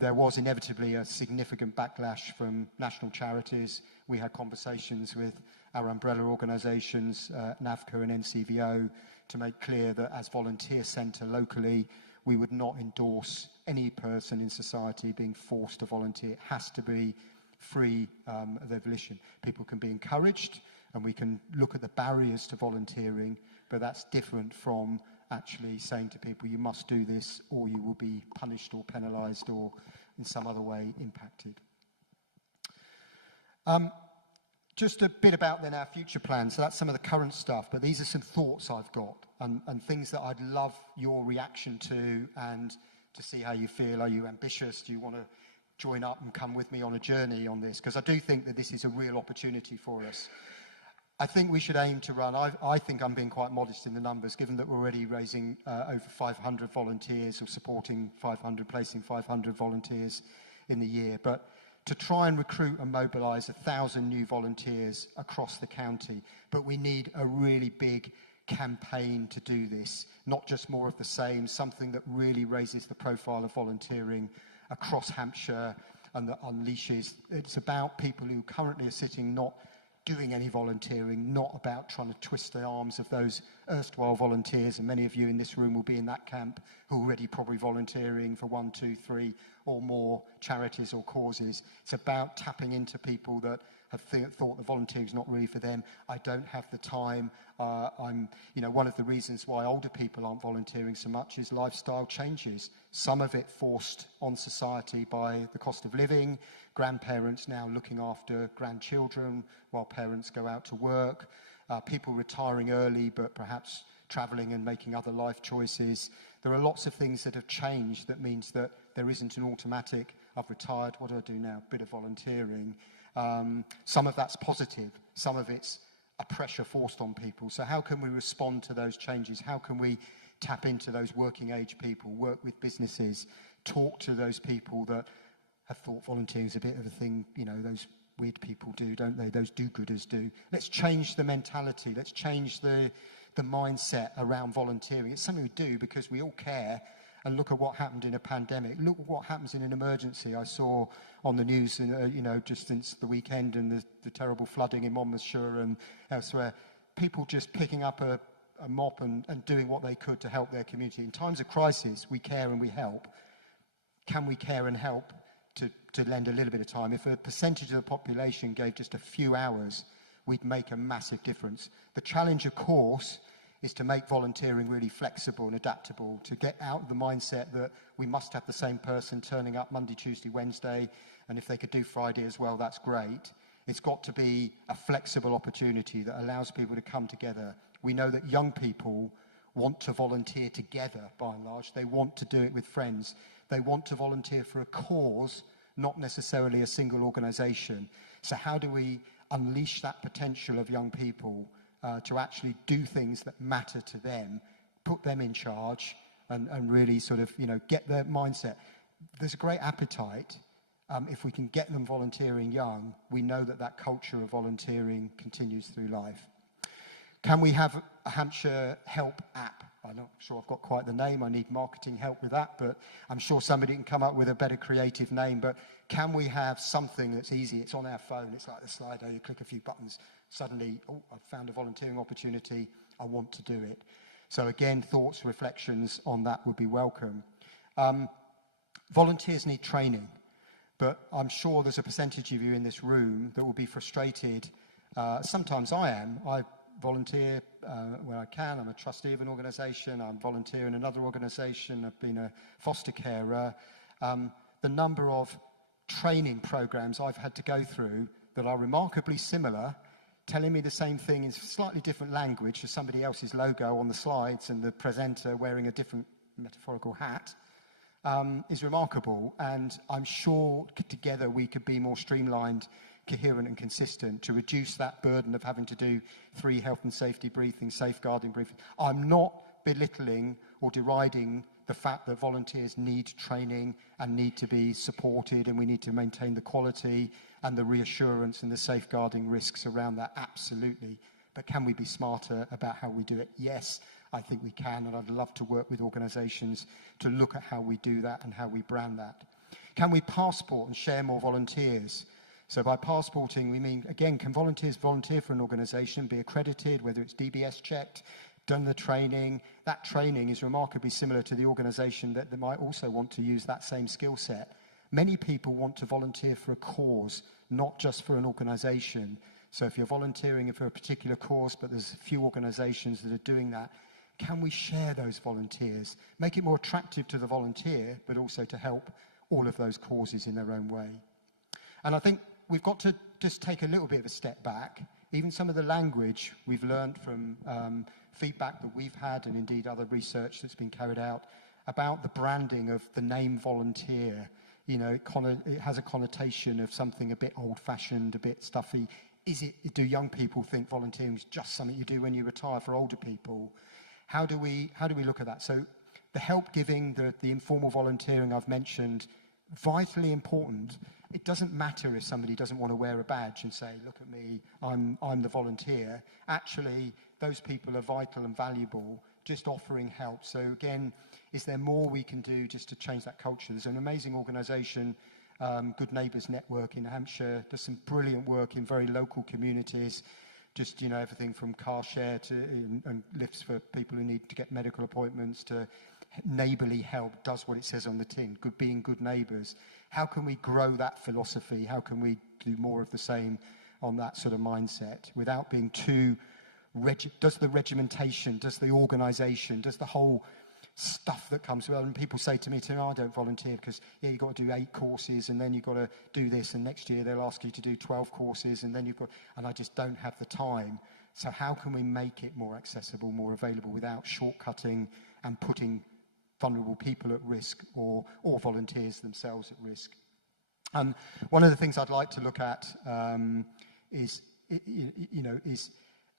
There was inevitably a significant backlash from national charities. We had conversations with our umbrella organisations, NAVCA and NCVO, to make clear that as volunteer centre locally, we would not endorse any person in society being forced to volunteer. It has to be free of their volition. People can be encouraged, and we can look at the barriers to volunteering, but that's different from actually saying to people, you must do this or you will be punished or penalised or in some other way impacted. Just a bit about then our future plans. So that's some of the current stuff, but these are some thoughts I've got and things that I'd love your reaction to and to see how you feel. Are you ambitious? Do you want to join up and come with me on a journey on this? Because I do think that this is a real opportunity for us. I think we should aim to run, I think I'm being quite modest in the numbers, given that we're already raising over 500 volunteers or supporting 500, placing 500 volunteers in the year. But to try and recruit and mobilise 1,000 new volunteers across the county. But we need a really big campaign to do this, not just more of the same, something that really raises the profile of volunteering across Hampshire and that unleashes. It's about people who currently are sitting not doing any volunteering, not about trying to twist the arms of those erstwhile volunteers, and many of you in this room will be in that camp who are already probably volunteering for 1, 2, 3 or more charities or causes. It's about tapping into people that have thought that volunteering is not really for them. I don't have the time. One of the reasons why older people aren't volunteering so much is lifestyle changes. Some of it forced on society by the cost of living, grandparents now looking after grandchildren while parents go out to work, people retiring early but perhaps travelling and making other life choices. There are lots of things that have changed that means that there isn't an automatic, I've retired, what do I do now? Bit of volunteering. Some of that's positive, some of it's a pressure forced on people. So how can we respond to those changes? How can we tap into those working age people, work with businesses, talk to those people that have thought volunteering is a bit of a thing, those weird people do, don't they? Those do-gooders do. Let's change the mentality. Let's change the mindset around volunteering. It's something we do because we all care. And look at what happened in a pandemic. Look at what happens in an emergency. I saw on the news, just since the weekend and the terrible flooding in Monmouthshire and elsewhere, people just picking up a mop and doing what they could to help their community. In times of crisis, we care and we help. Can we care and help to lend a little bit of time? If a percentage of the population gave just a few hours, we'd make a massive difference. The challenge, of course, is to make volunteering really flexible and adaptable, to get out of the mindset that we must have the same person turning up Monday, Tuesday, Wednesday, and if they could do Friday as well, that's great. It's got to be a flexible opportunity that allows people to come together. We know that young people want to volunteer together, by and large. They want to do it with friends. They want to volunteer for a cause, not necessarily a single organisation. So how do we unleash that potential of young people to actually do things that matter to them, put them in charge, and really sort of, get their mindset. There's a great appetite. If we can get them volunteering young, we know that culture of volunteering continues through life. Can we have a Hampshire Help app? I'm not sure I've got quite the name. I need marketing help with that, but I'm sure somebody can come up with a better creative name. But can we have something that's easy? It's on our phone. It's like the Slido. You click a few buttons. Suddenly, I've found a volunteering opportunity. I want to do it. So again, thoughts, reflections on that would be welcome. Volunteers need training, but I'm sure there's a percentage of you in this room that will be frustrated. Sometimes I am. I volunteer where I can. I'm a trustee of an organisation. I'm volunteer in another organisation. I've been a foster carer. The number of training programs I've had to go through that are remarkably similar, telling me the same thing in slightly different language to somebody else's logo on the slides and the presenter wearing a different metaphorical hat, is remarkable. And I'm sure together we could be more streamlined, coherent and consistent to reduce that burden of having to do 3 health and safety briefings, safeguarding briefings. I'm not belittling or deriding the fact that volunteers need training and need to be supported, and we need to maintain the quality and the reassurance and the safeguarding risks around that, absolutely. But can we be smarter about how we do it? Yes, I think we can, and I'd love to work with organisations to look at how we do that and how we brand that. Can we passport and share more volunteers? So by passporting, we mean, again, can volunteers volunteer for an organisation, be accredited, whether it's DBS checked, done the training? That training is remarkably similar to the organisation that they might also want to use that same skill set. Many people want to volunteer for a cause, not just for an organisation. So if you're volunteering for a particular cause, but there's a few organisations that are doing that, can we share those volunteers? Make it more attractive to the volunteer, but also to help all of those causes in their own way. And I think we've got to just take a little bit of a step back. Even some of the language we've learned from feedback that we've had, and indeed other research that's been carried out, about the branding of the name volunteer. You know, it has a connotation of something a bit old-fashioned, a bit stuffy. Do young people think volunteering is just something you do when you retire for older people? How do we look at that? So the help giving, the informal volunteering I've mentioned, vitally important. It doesn't matter if somebody doesn't want to wear a badge and say, look at me, I'm the volunteer. Actually, those people are vital and valuable, just offering help. So again, is there more we can do just to change that culture? There's an amazing organisation, Good Neighbours Network in Hampshire, does some brilliant work in very local communities, just, you know, everything from car share to and lifts for people who need to get medical appointments to neighbourly help, does what it says on the tin, being good neighbours. How can we grow that philosophy? How can we do more of the same on that sort of mindset without being too does the regimentation, does the organisation, does the whole stuff that comes with it? And people say to me, I don't volunteer because, yeah, you've got to do 8 courses and then you've got to do this, and next year they'll ask you to do 12 courses and then and I just don't have the time. So how can we make it more accessible, more available without shortcutting and putting vulnerable people at risk or volunteers themselves at risk? And one of the things I'd like to look at is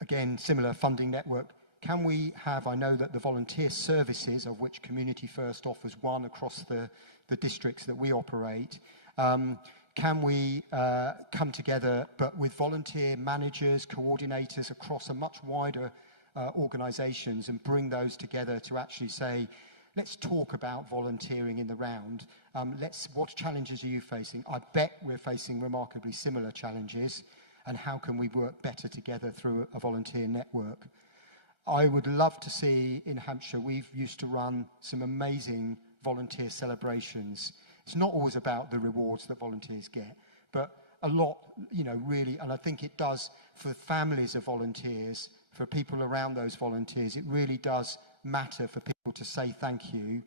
again, similar funding network. Can we have, I know that the volunteer services, of which Community First offers one across the districts that we operate, can we come together, but with volunteer managers, coordinators across a much wider organisations, and bring those together to actually say, let's talk about volunteering in the round. What challenges are you facing? I bet we're facing remarkably similar challenges, and how can we work better together through a volunteer network? I would love to see in Hampshire, we've used to run some amazing volunteer celebrations. It's not always about the rewards that volunteers get, but a lot, you know, really, and I think it does for families of volunteers, for people around those volunteers, it really does matter for people to say thank you,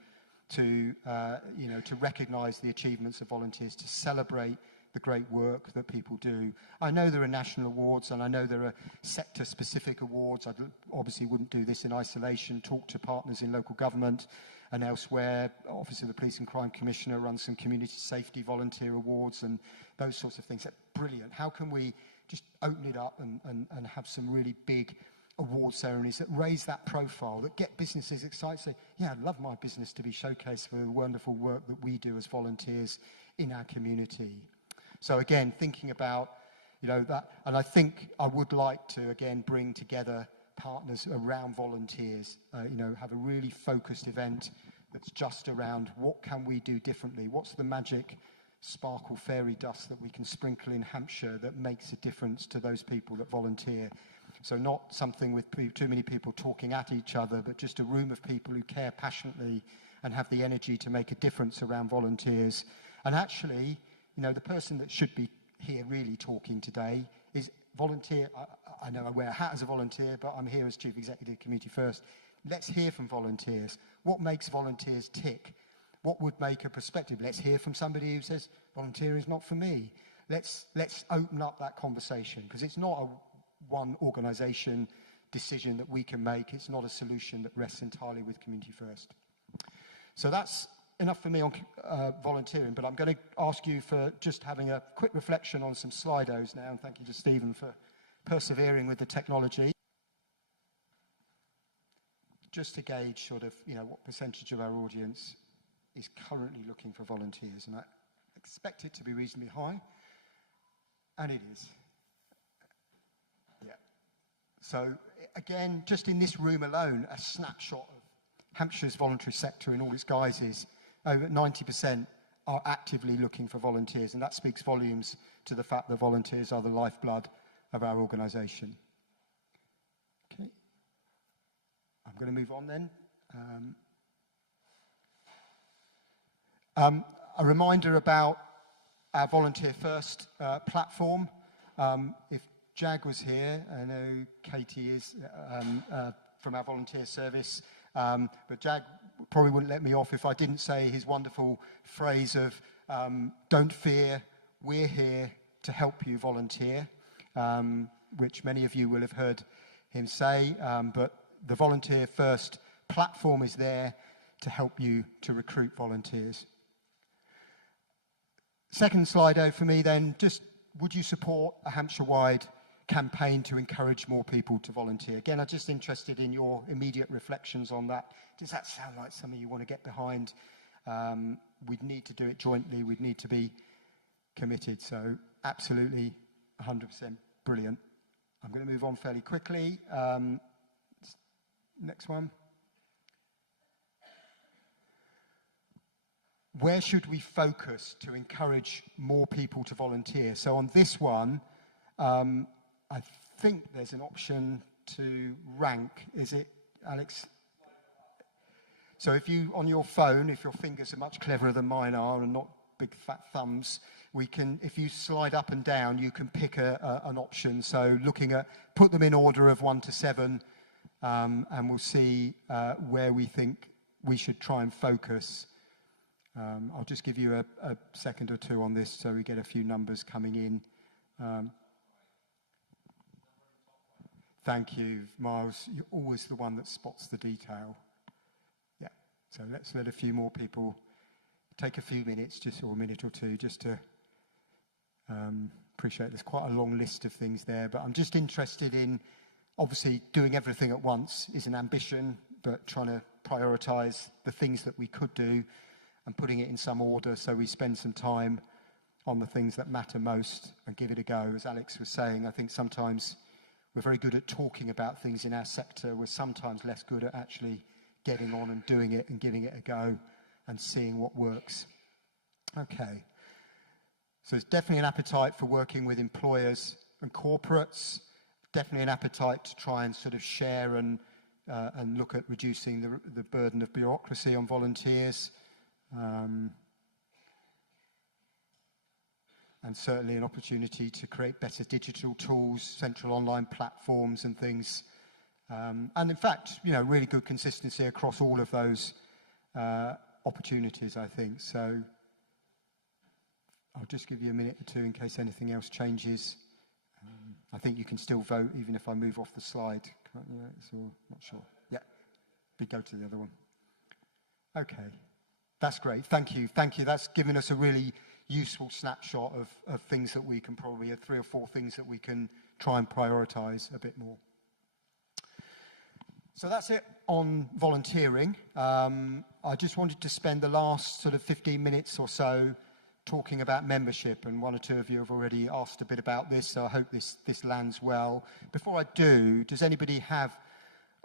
to recognise the achievements of volunteers, to celebrate the great work that people do. I know there are national awards and I know there are sector-specific awards. I obviously wouldn't do this in isolation, talk to partners in local government and elsewhere. Office of the Police and Crime Commissioner runs some community safety volunteer awards and those sorts of things. That's brilliant. How can we just open it up and have some really big award ceremonies that raise that profile, that get businesses excited, say, yeah, I'd love my business to be showcased for the wonderful work that we do as volunteers in our community. So again, thinking about, you know, that, and I think I would like to, again, bring together partners around volunteers, have a really focused event that's just around what can we do differently? What's the magic sparkle fairy dust that we can sprinkle in Hampshire that makes a difference to those people that volunteer? So not something with too many people talking at each other, but just a room of people who care passionately and have the energy to make a difference around volunteers. And actually, you know, the person that should be here really talking today is volunteer. I know I wear a hat as a volunteer, but I'm here as Chief Executive of Community First. Let's hear from volunteers. What makes volunteers tick? What would make a perspective? Let's hear from somebody who says, volunteering is not for me. Let's open up that conversation, because it's not a one organisation decision that we can make. It's not a solution that rests entirely with Community First. So that's enough for me on volunteering, but I'm going to ask you for just having a quick reflection on some Slidos now, and thank you to Stephen for persevering with the technology. Just to gauge sort of, you know, what percentage of our audience is currently looking for volunteers, and I expect it to be reasonably high, and it is. Yeah. So again, just in this room alone, a snapshot of Hampshire's voluntary sector in all its guises. Over 90% are actively looking for volunteers, and that speaks volumes to the fact that volunteers are the lifeblood of our organisation. Okay. I'm going to move on then. A reminder about our Volunteer First platform. If Jag was here, I know Katie is from our volunteer service, but Jag probably wouldn't let me off if I didn't say his wonderful phrase of, don't fear, we're here to help you volunteer, which many of you will have heard him say, but the Volunteer First platform is there to help you to recruit volunteers. Second slide for me then, just would you support a Hampshire-wide campaign to encourage more people to volunteer? Again, I'm just interested in your immediate reflections on that. Does that sound like something you want to get behind? We'd need to do it jointly. We'd need to be committed. So absolutely 100% brilliant. I'm going to move on fairly quickly. Next one. Where should we focus to encourage more people to volunteer? So on this one, I think there's an option to rank. Is it, Alex? So if you, on your phone, if your fingers are much cleverer than mine are and not big fat thumbs, we can, if you slide up and down, you can pick an option. So looking at, put them in order of 1 to 7, and we'll see where we think we should try and focus. I'll just give you a second or two on this so we get a few numbers coming in. Thank you, Miles. You're always the one that spots the detail. Yeah, so let's let a few more people take a few minutes, or a minute or two, just to appreciate there's quite a long list of things there, but I'm just interested in, obviously doing everything at once is an ambition, but trying to prioritise the things that we could do and putting it in some order so we spend some time on the things that matter most and give it a go. As Alex was saying, I think sometimes we're very good at talking about things in our sector. We're sometimes less good at actually getting on and doing it and giving it a go and seeing what works. Okay. So there's definitely an appetite for working with employers and corporates. Definitely an appetite to try and sort of share and look at reducing the burden of bureaucracy on volunteers. And certainly an opportunity to create better digital tools, central online platforms and things. And in fact, you know, really good consistency across all of those opportunities, I think. So I'll just give you a minute or two in case anything else changes. I think you can still vote even if I move off the slide. Can't you? Not sure. Yeah, we go to the other one. Okay, that's great. Thank you. Thank you. That's given us a really useful snapshot of things that we can probably, 3 or 4 things that we can try and prioritise a bit more. So that's it on volunteering. I just wanted to spend the last sort of 15 minutes or so talking about membership, and 1 or 2 of you have already asked a bit about this, so I hope this lands well. Before I do, does anybody have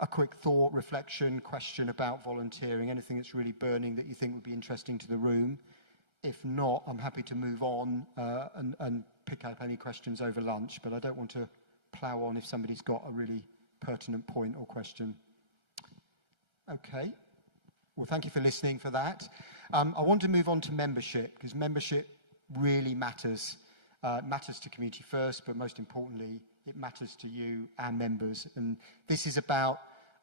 a quick thought, reflection, question about volunteering, anything that's really burning that you think would be interesting to the room? If not, I'm happy to move on and pick up any questions over lunch, but I don't want to plough on if somebody's got a really pertinent point or question. Okay. Well, thank you for listening for that. I want to move on to membership, because membership really matters. It matters to Community First, but most importantly, it matters to you, our members. And this is about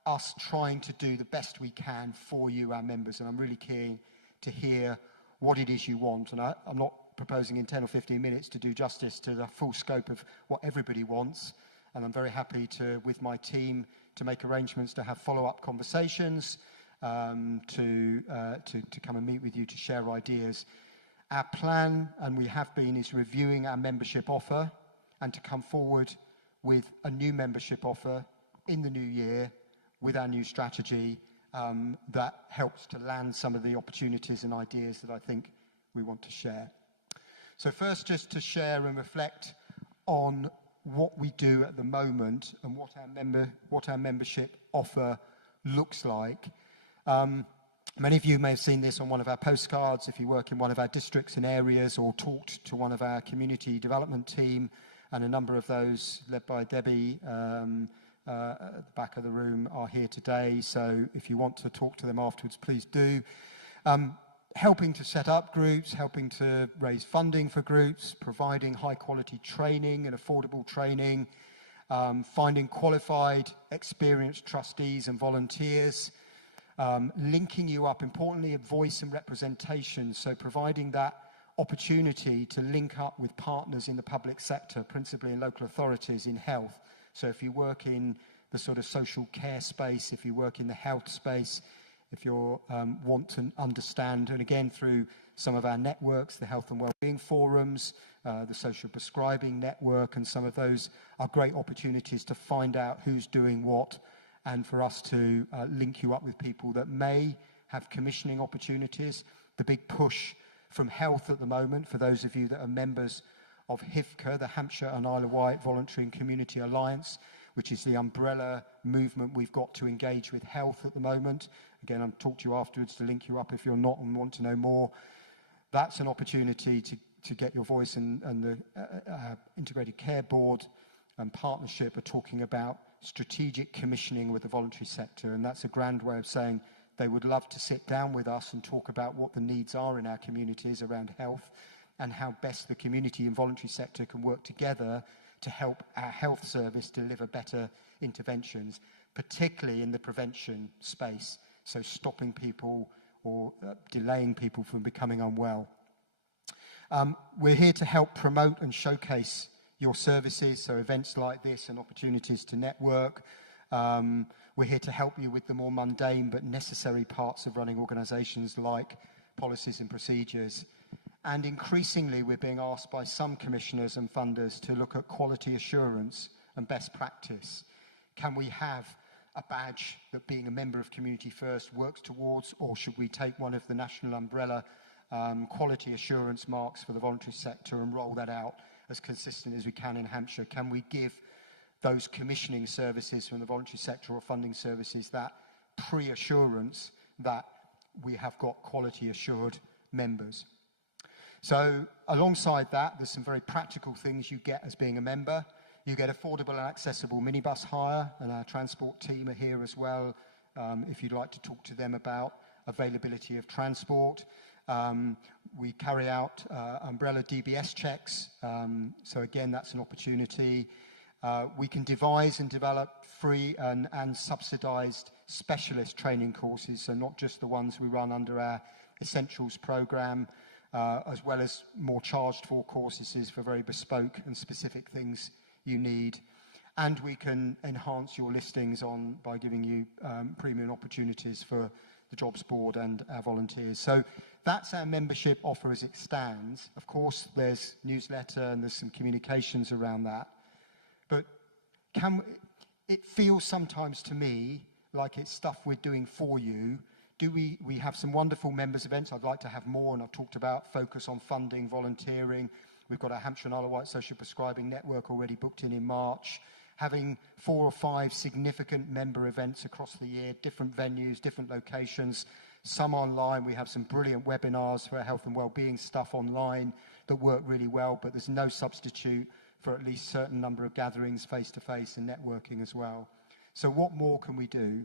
us trying to do the best we can for you, our members. And I'm really keen to hear what it is you want. And I'm not proposing in 10 or 15 minutes to do justice to the full scope of what everybody wants. And I'm very happy to, with my team, to make arrangements to have follow-up conversations, to come and meet with you to share ideas. Our plan, and we have been, is reviewing our membership offer and to come forward with a new membership offer in the new year with our new strategy that helps to land some of the opportunities and ideas that I think we want to share. So first, just to share and reflect on what we do at the moment and what our membership offer looks like. Many of you may have seen this on one of our postcards if you work in one of our districts and areas, or talked to one of our community development team, and a number of those led by Debbie at the back of the room are here today. So if you want to talk to them afterwards, please do. Helping to set up groups, helping to raise funding for groups, providing high quality training and affordable training, finding qualified, experienced trustees and volunteers, linking you up, importantly, of voice and representation, so providing that opportunity to link up with partners in the public sector, principally in local authorities in health. So if you work in the sort of social care space, if you work in the health space, if you want to understand, and again through some of our networks, the Health and Wellbeing Forums, the Social Prescribing Network, and some of those are great opportunities to find out who's doing what, and for us to link you up with people that may have commissioning opportunities. The big push from health at the moment, for those of you that are members of HIVCA, the Hampshire and Isle of Wight Voluntary and Community Alliance, which is the umbrella movement we've got to engage with health at the moment. Again, I'll talk to you afterwards to link you up if you're not and want to know more. That's an opportunity to get your voice, and the Integrated Care Board and Partnership are talking about strategic commissioning with the voluntary sector, and that's a grand way of saying they would love to sit down with us and talk about what the needs are in our communities around health and how best the community and voluntary sector can work together to help our health service deliver better interventions, particularly in the prevention space, so stopping people or delaying people from becoming unwell. We're here to help promote and showcase your services, so events like this and opportunities to network. We're here to help you with the more mundane but necessary parts of running organisations like policies and procedures. And increasingly, we're being asked by some commissioners and funders to look at quality assurance and best practice. Can we have a badge that being a member of Community First works towards, or should we take one of the national umbrella quality assurance marks for the voluntary sector and roll that out as consistent as we can in Hampshire? Can we give those commissioning services from the voluntary sector or funding services that pre-assurance that we have got quality assured members? So alongside that, there's some very practical things you get as being a member. You get affordable and accessible minibus hire, and our transport team are here as well if you'd like to talk to them about availability of transport. We carry out umbrella DBS checks, so again that's an opportunity. We can devise and develop free and subsidised specialist training courses, so not just the ones we run under our Essentials programme, as well as more charged for courses for very bespoke and specific things you need. And we can enhance your listings by giving you premium opportunities for the jobs board and our volunteers. So that's our membership offer as it stands. Of course, there's newsletter and there's some communications around that. But it feels sometimes to me like it's stuff we're doing for you. We have some wonderful members events. I'd like to have more, and I've talked about focus on funding, volunteering. We've got our Hampshire and Isle of Wight Social Prescribing Network already booked in March. Having 4 or 5 significant member events across the year, different venues, different locations, some online. We have some brilliant webinars for our health and wellbeing stuff online that work really well, but there's no substitute for at least a certain number of gatherings face-to-face and networking as well. So what more can we do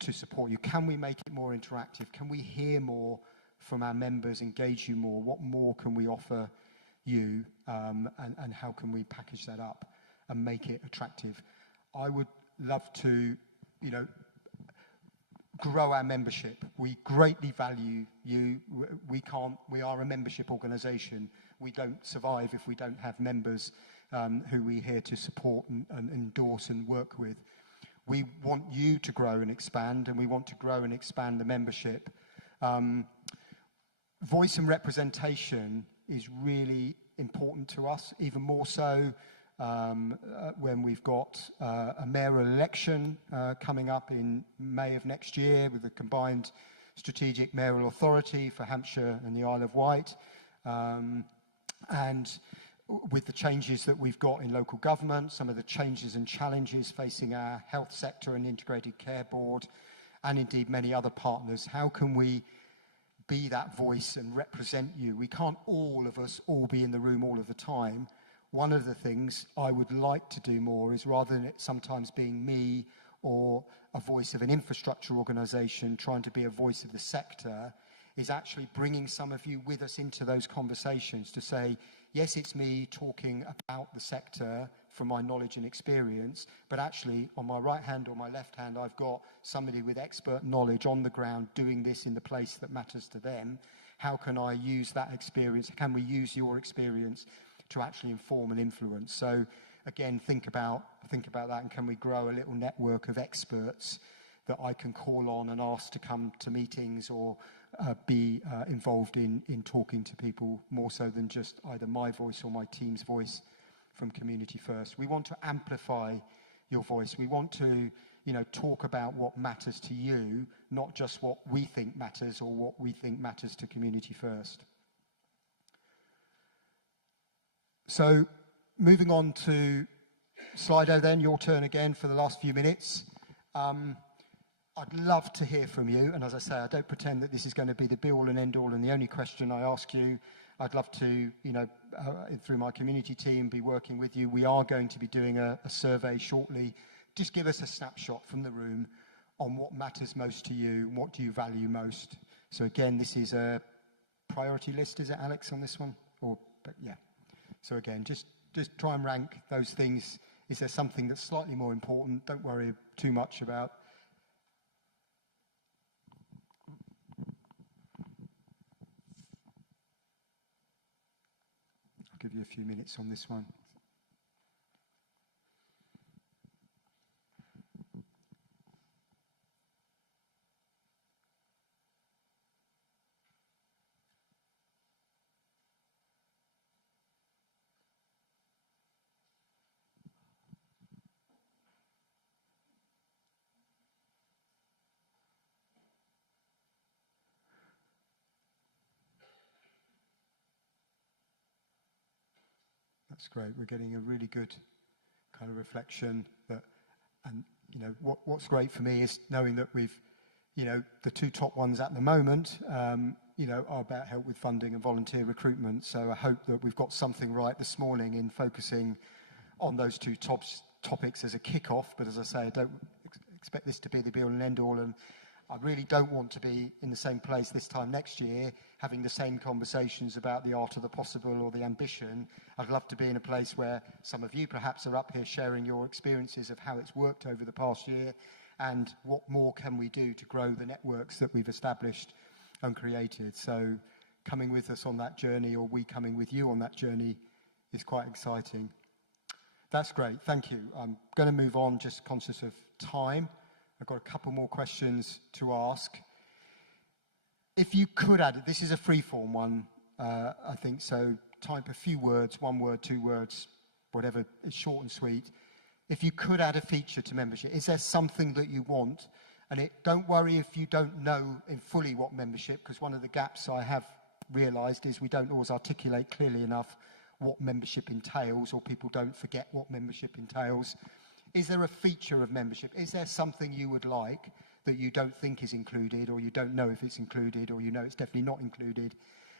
to support you? Can we make it more interactive? Can we hear more from our members, engage you more? What more can we offer you, and how can we package that up and make it attractive? I would love to, grow our membership. We greatly value you. We are a membership organisation. We don't survive if we don't have members who we're here to support and endorse and work with. We want you to grow and expand, and we want to grow and expand the membership. Voice and representation is really important to us, even more so when we've got a mayoral election coming up in May of next year with a combined strategic mayoral authority for Hampshire and the Isle of Wight. And with the changes that we've got in local government, some of the changes and challenges facing our health sector and Integrated Care Board, and indeed many other partners, how can we be that voice and represent you? We can't all of us all be in the room all of the time. One of the things I would like to do more is, rather than it sometimes being me or a voice of an infrastructure organisation trying to be a voice of the sector, is actually bringing some of you with us into those conversations to say, yes, it's me talking about the sector from my knowledge and experience, but actually on my right hand or my left hand, I've got somebody with expert knowledge on the ground doing this in the place that matters to them. How can I use that experience? Can we use your experience to actually inform and influence? So again, think about that, and can we grow a little network of experts that I can call on and ask to come to meetings or be involved in talking to people more so than just either my voice or my team's voice from Community First. We want to amplify your voice. We want to, talk about what matters to you, not just what we think matters or what we think matters to Community First. So moving on to Slido then, your turn again for the last few minutes. I'd love to hear from you, and as I say, I don't pretend that this is going to be the be-all and end-all and the only question I ask you. I'd love to, through my community team, be working with you. We are going to be doing a survey shortly. Just give us a snapshot from the room on what matters most to you, and what do you value most. So again, this is a priority list, is it, Alex, on this one? But yeah. So again, just try and rank those things. Is there something that's slightly more important? Don't worry too much about. I'll give you a few minutes on this one. That's great. We're getting a really good kind of reflection and what's great for me is knowing that we've, the two top ones at the moment, are about help with funding and volunteer recruitment. So I hope that we've got something right this morning in focusing on those two topics as a kick-off. But as I say, I don't expect this to be the be-all and end-all, and I really don't want to be in the same place this time next year having the same conversations about the art of the possible or the ambition. I'd love to be in a place where some of you perhaps are up here sharing your experiences of how it's worked over the past year and what more can we do to grow the networks that we've established and created. So coming with us on that journey, or we coming with you on that journey, is quite exciting. That's great, thank you. I'm going to move on, just conscious of time. I've got a couple more questions to ask. If you could add, this is a free-form one, I think, so type a few words, 1 word, 2 words, whatever, it's short and sweet. If you could add a feature to membership, is there something that you want? And don't worry if you don't know in fully what membership, because one of the gaps I have realised is we don't always articulate clearly enough what membership entails, or people don't forget what membership entails. Is there a feature of membership? Is there something you would like that you don't think is included, or you don't know if it's included, or you know it's definitely not included,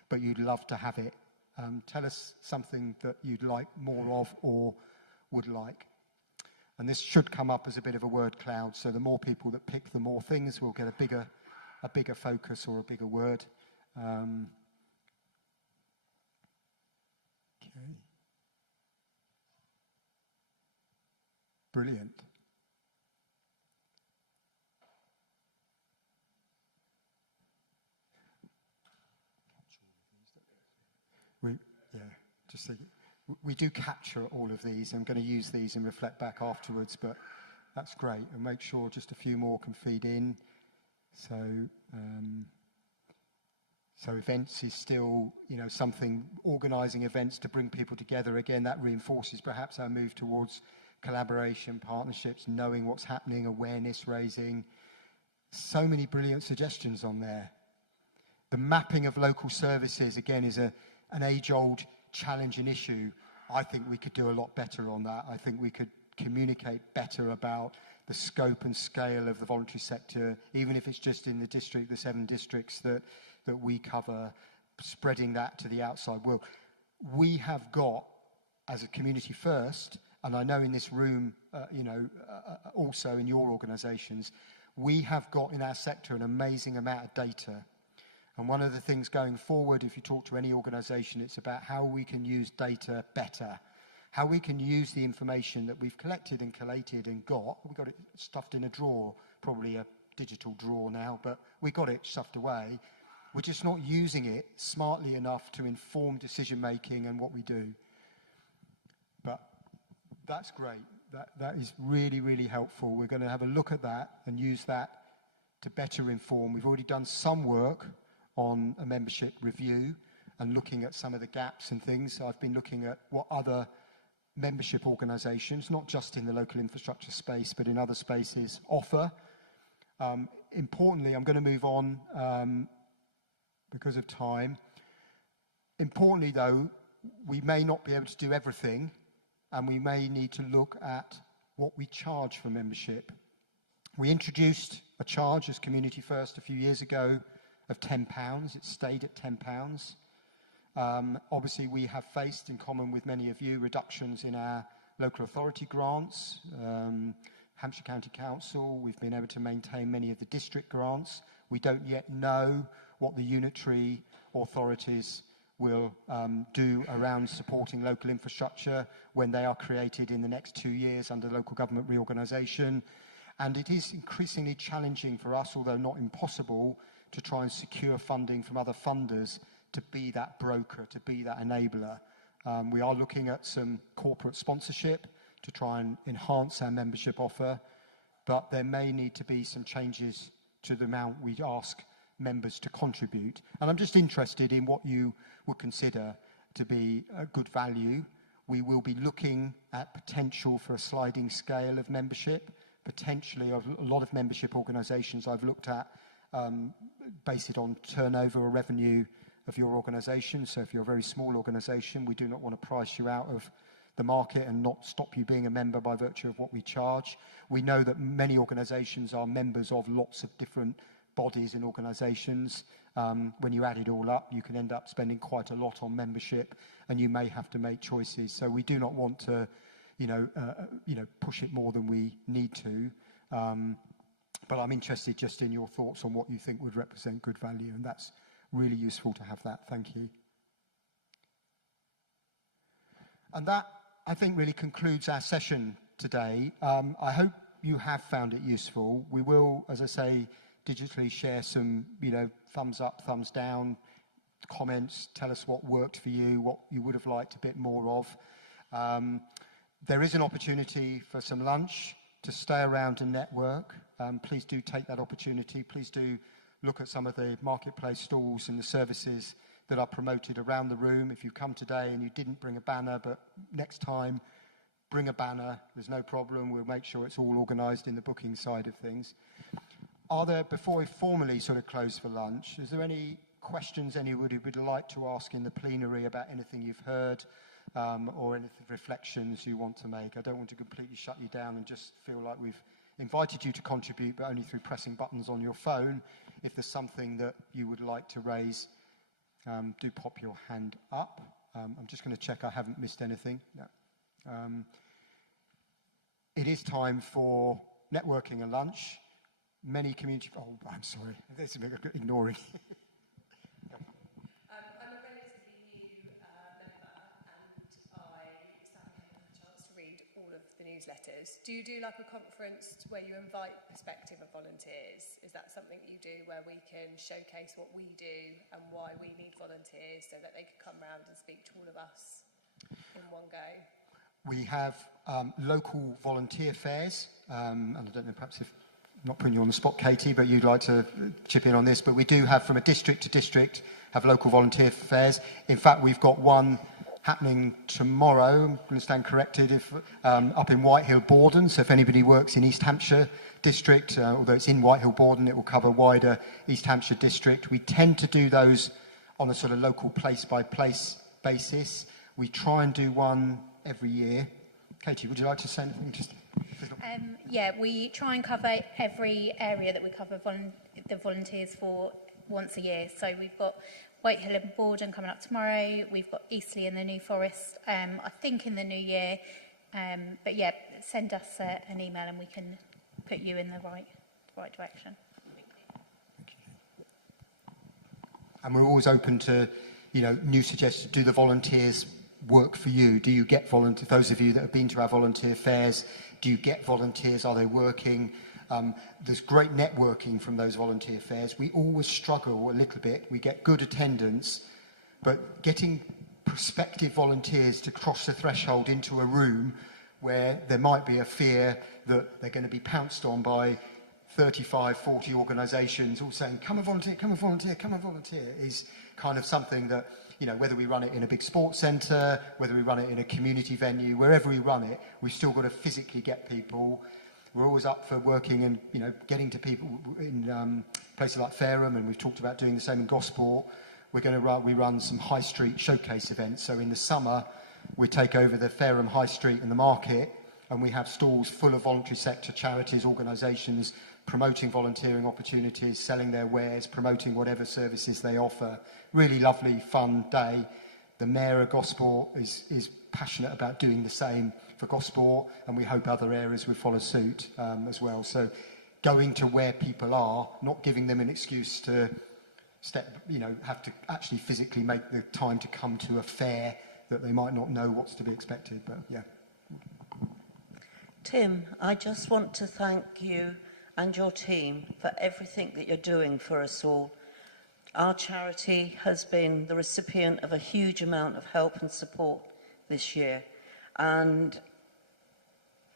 but you'd love to have it? Tell us something that you'd like more of or would like. And this should come up as a bit of a word cloud, so the more people that pick the more things, we'll get a bigger focus or a bigger word. Okay. Brilliant. We do capture all of these. I'm going to use these and reflect back afterwards, but that's great. And make sure just a few more can feed in. So events is still, something, organising events to bring people together. Again, that reinforces perhaps our move towards collaboration, partnerships, knowing what's happening, awareness raising. So many brilliant suggestions on there. The mapping of local services, again, is an age-old challenge and issue. I think we could do a lot better on that. I think we could communicate better about the scope and scale of the voluntary sector, even if it's just in the district, the 7 districts that we cover, spreading that to the outside world. We have got, as a Community First, and I know in this room, also in your organisations, we have got in our sector an amazing amount of data. And one of the things going forward, if you talk to any organisation, it's about how we can use data better. how we can use the information that we've collected and collated and we got it stuffed in a drawer, probably a digital drawer now, but we got it stuffed away. We're just not using it smartly enough to inform decision making and what we do. But that's great. That is really, really helpful. We're going to have a look at that and use that to better inform. We've already done some work on a membership review and looking at some of the gaps and things. So I've been looking at what other membership organisations, not just in the local infrastructure space, but in other spaces, offer. Importantly, I'm going to move on because of time. Importantly, though, we may not be able to do everything, and we may need to look at what we charge for membership. We introduced a charge as Community First a few years ago of £10. It stayed at £10. Obviously, we have faced, in common with many of you, reductions in our local authority grants. Hampshire County Council, we've been able to maintain many of the district grants. We don't yet know what the unitary authorities will do around supporting local infrastructure when they are created in the next 2 years under local government reorganisation. And it is increasingly challenging for us, although not impossible, to try and secure funding from other funders to be that broker, to be that enabler. We are looking at some corporate sponsorship to try and enhance our membership offer, but there may need to be some changes to the amount we ask members to contribute. And I'm just interested in what you would consider to be a good value. We will be looking at potential for a sliding scale of membership. Potentially, a lot of membership organisations I've looked at base it on turnover or revenue of your organisation. So if you're a very small organisation, we do not want to price you out of the market and not stop you being a member by virtue of what we charge. We know that many organisations are members of lots of different bodies and organisations. When you add it all up, you can end up spending quite a lot on membership, and you may have to make choices. So we do not want to, push it more than we need to. But I'm interested just in your thoughts on what you think would represent good value, and that's really useful to have that. Thank you. And that, I think, really concludes our session today. I hope you have found it useful. We will, as I say, digitally share some, thumbs up, thumbs down, comments, tell us what worked for you, what you would have liked a bit more of. There is an opportunity for some lunch to stay around and network. Please do take that opportunity. Please do look at some of the marketplace stalls and the services that are promoted around the room. If you come today and you didn't bring a banner, but next time, bring a banner. There's no problem. We'll make sure it's all organised in the booking side of things. Are there, before we formally sort of close for lunch, is there any questions anybody would like to ask in the plenary about anything you've heard, or any reflections you want to make? I don't want to completely shut you down and just feel like we've invited you to contribute, but only through pressing buttons on your phone. If there's something that you would like to raise, do pop your hand up. I'm just going to check I haven't missed anything. No. It is time for networking and lunch. Many community... Oh, I'm sorry. There's a bit of ignoring. I'm a relatively new member, and I sadly haven't had a chance to read all of the newsletters. Do you do like a conference where you invite prospective volunteers? Is that something you do where we can showcase what we do and why we need volunteers so that they can come round and speak to all of us in one go? We have local volunteer fairs, and I don't know, perhaps if not putting you on the spot, Katie, but you'd like to chip in on this, but we do have, from a district to district, have local volunteer fairs. In fact, we've got one happening tomorrow, I'm going to stand corrected, if up in Whitehill Borden. So if anybody works in East Hampshire district, although it's in Whitehill Borden, it will cover wider East Hampshire district. We tend to do those on a sort of local place-by-place basis. We try and do one every year. Katie, would you like to say anything? Yeah, we try and cover every area that we cover the volunteers for once a year. So we've got Whitehill and Borden coming up tomorrow. We've got Eastleigh and the New Forest, I think in the new year. But yeah, send us an email and we can put you in the right direction. Thank you. And we're always open to, new suggestions. Do the volunteers work for you? Do you get volunteers? Those of you that have been to our volunteer fairs, do you get volunteers? Are they working? There's great networking from those volunteer fairs. We always struggle a little bit. We get good attendance, but getting prospective volunteers to cross the threshold into a room where there might be a fear that they're going to be pounced on by 35, 40 organisations all saying, come and volunteer, come and volunteer, come and volunteer, is kind of something that, you know, whether we run it in a big sports centre, whether we run it in a community venue, wherever we run it, we've still got to physically get people. We're always up for working and, you know, getting to people in places like Fareham, and we've talked about doing the same in Gosport. We run some high street showcase events. So in the summer, we take over the Fareham High Street and the market, and we have stalls full of voluntary sector charities, organisations, promoting volunteering opportunities, selling their wares, promoting whatever services they offer. Really lovely, fun day. The Mayor of Gosport is passionate about doing the same for Gosport, and we hope other areas will follow suit as well. So going to where people are, not giving them an excuse to have to actually physically make the time to come to a fair that they might not know what's to be expected, but yeah. Tim, I just want to thank you and your team for everything that you're doing for us all. Our charity has been the recipient of a huge amount of help and support this year, and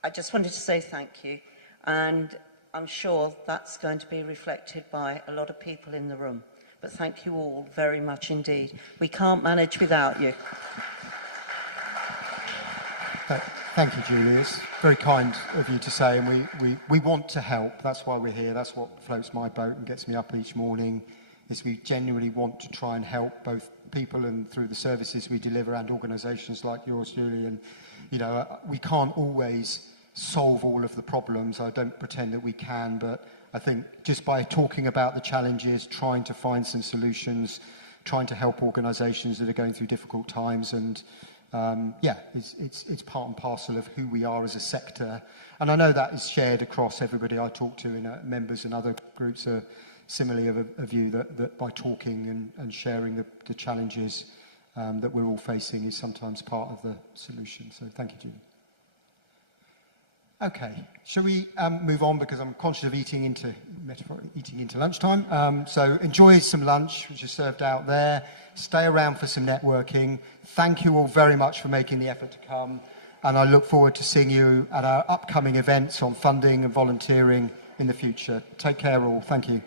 I just wanted to say thank you, and I'm sure that's going to be reflected by a lot of people in the room. But thank you all very much indeed. We can't manage without you. Thank you, Julie. It's very kind of you to say, and we want to help. That's why we're here. That's what floats my boat and gets me up each morning, is we genuinely want to try and help both people and through the services we deliver and organisations like yours, Julie. And, you know, we can't always solve all of the problems. I don't pretend that we can, but I think just by talking about the challenges, trying to find some solutions, trying to help organisations that are going through difficult times, and it's part and parcel of who we are as a sector. And I know that is shared across everybody I talk to, and members and other groups are similarly of a view that by talking and sharing the challenges that we're all facing is sometimes part of the solution. So thank you, Julie. Okay, shall we move on, because I'm conscious of eating into lunchtime. So enjoy some lunch, which is served out there. Stay around for some networking. Thank you all very much for making the effort to come. And I look forward to seeing you at our upcoming events on funding and volunteering in the future. Take care all. Thank you.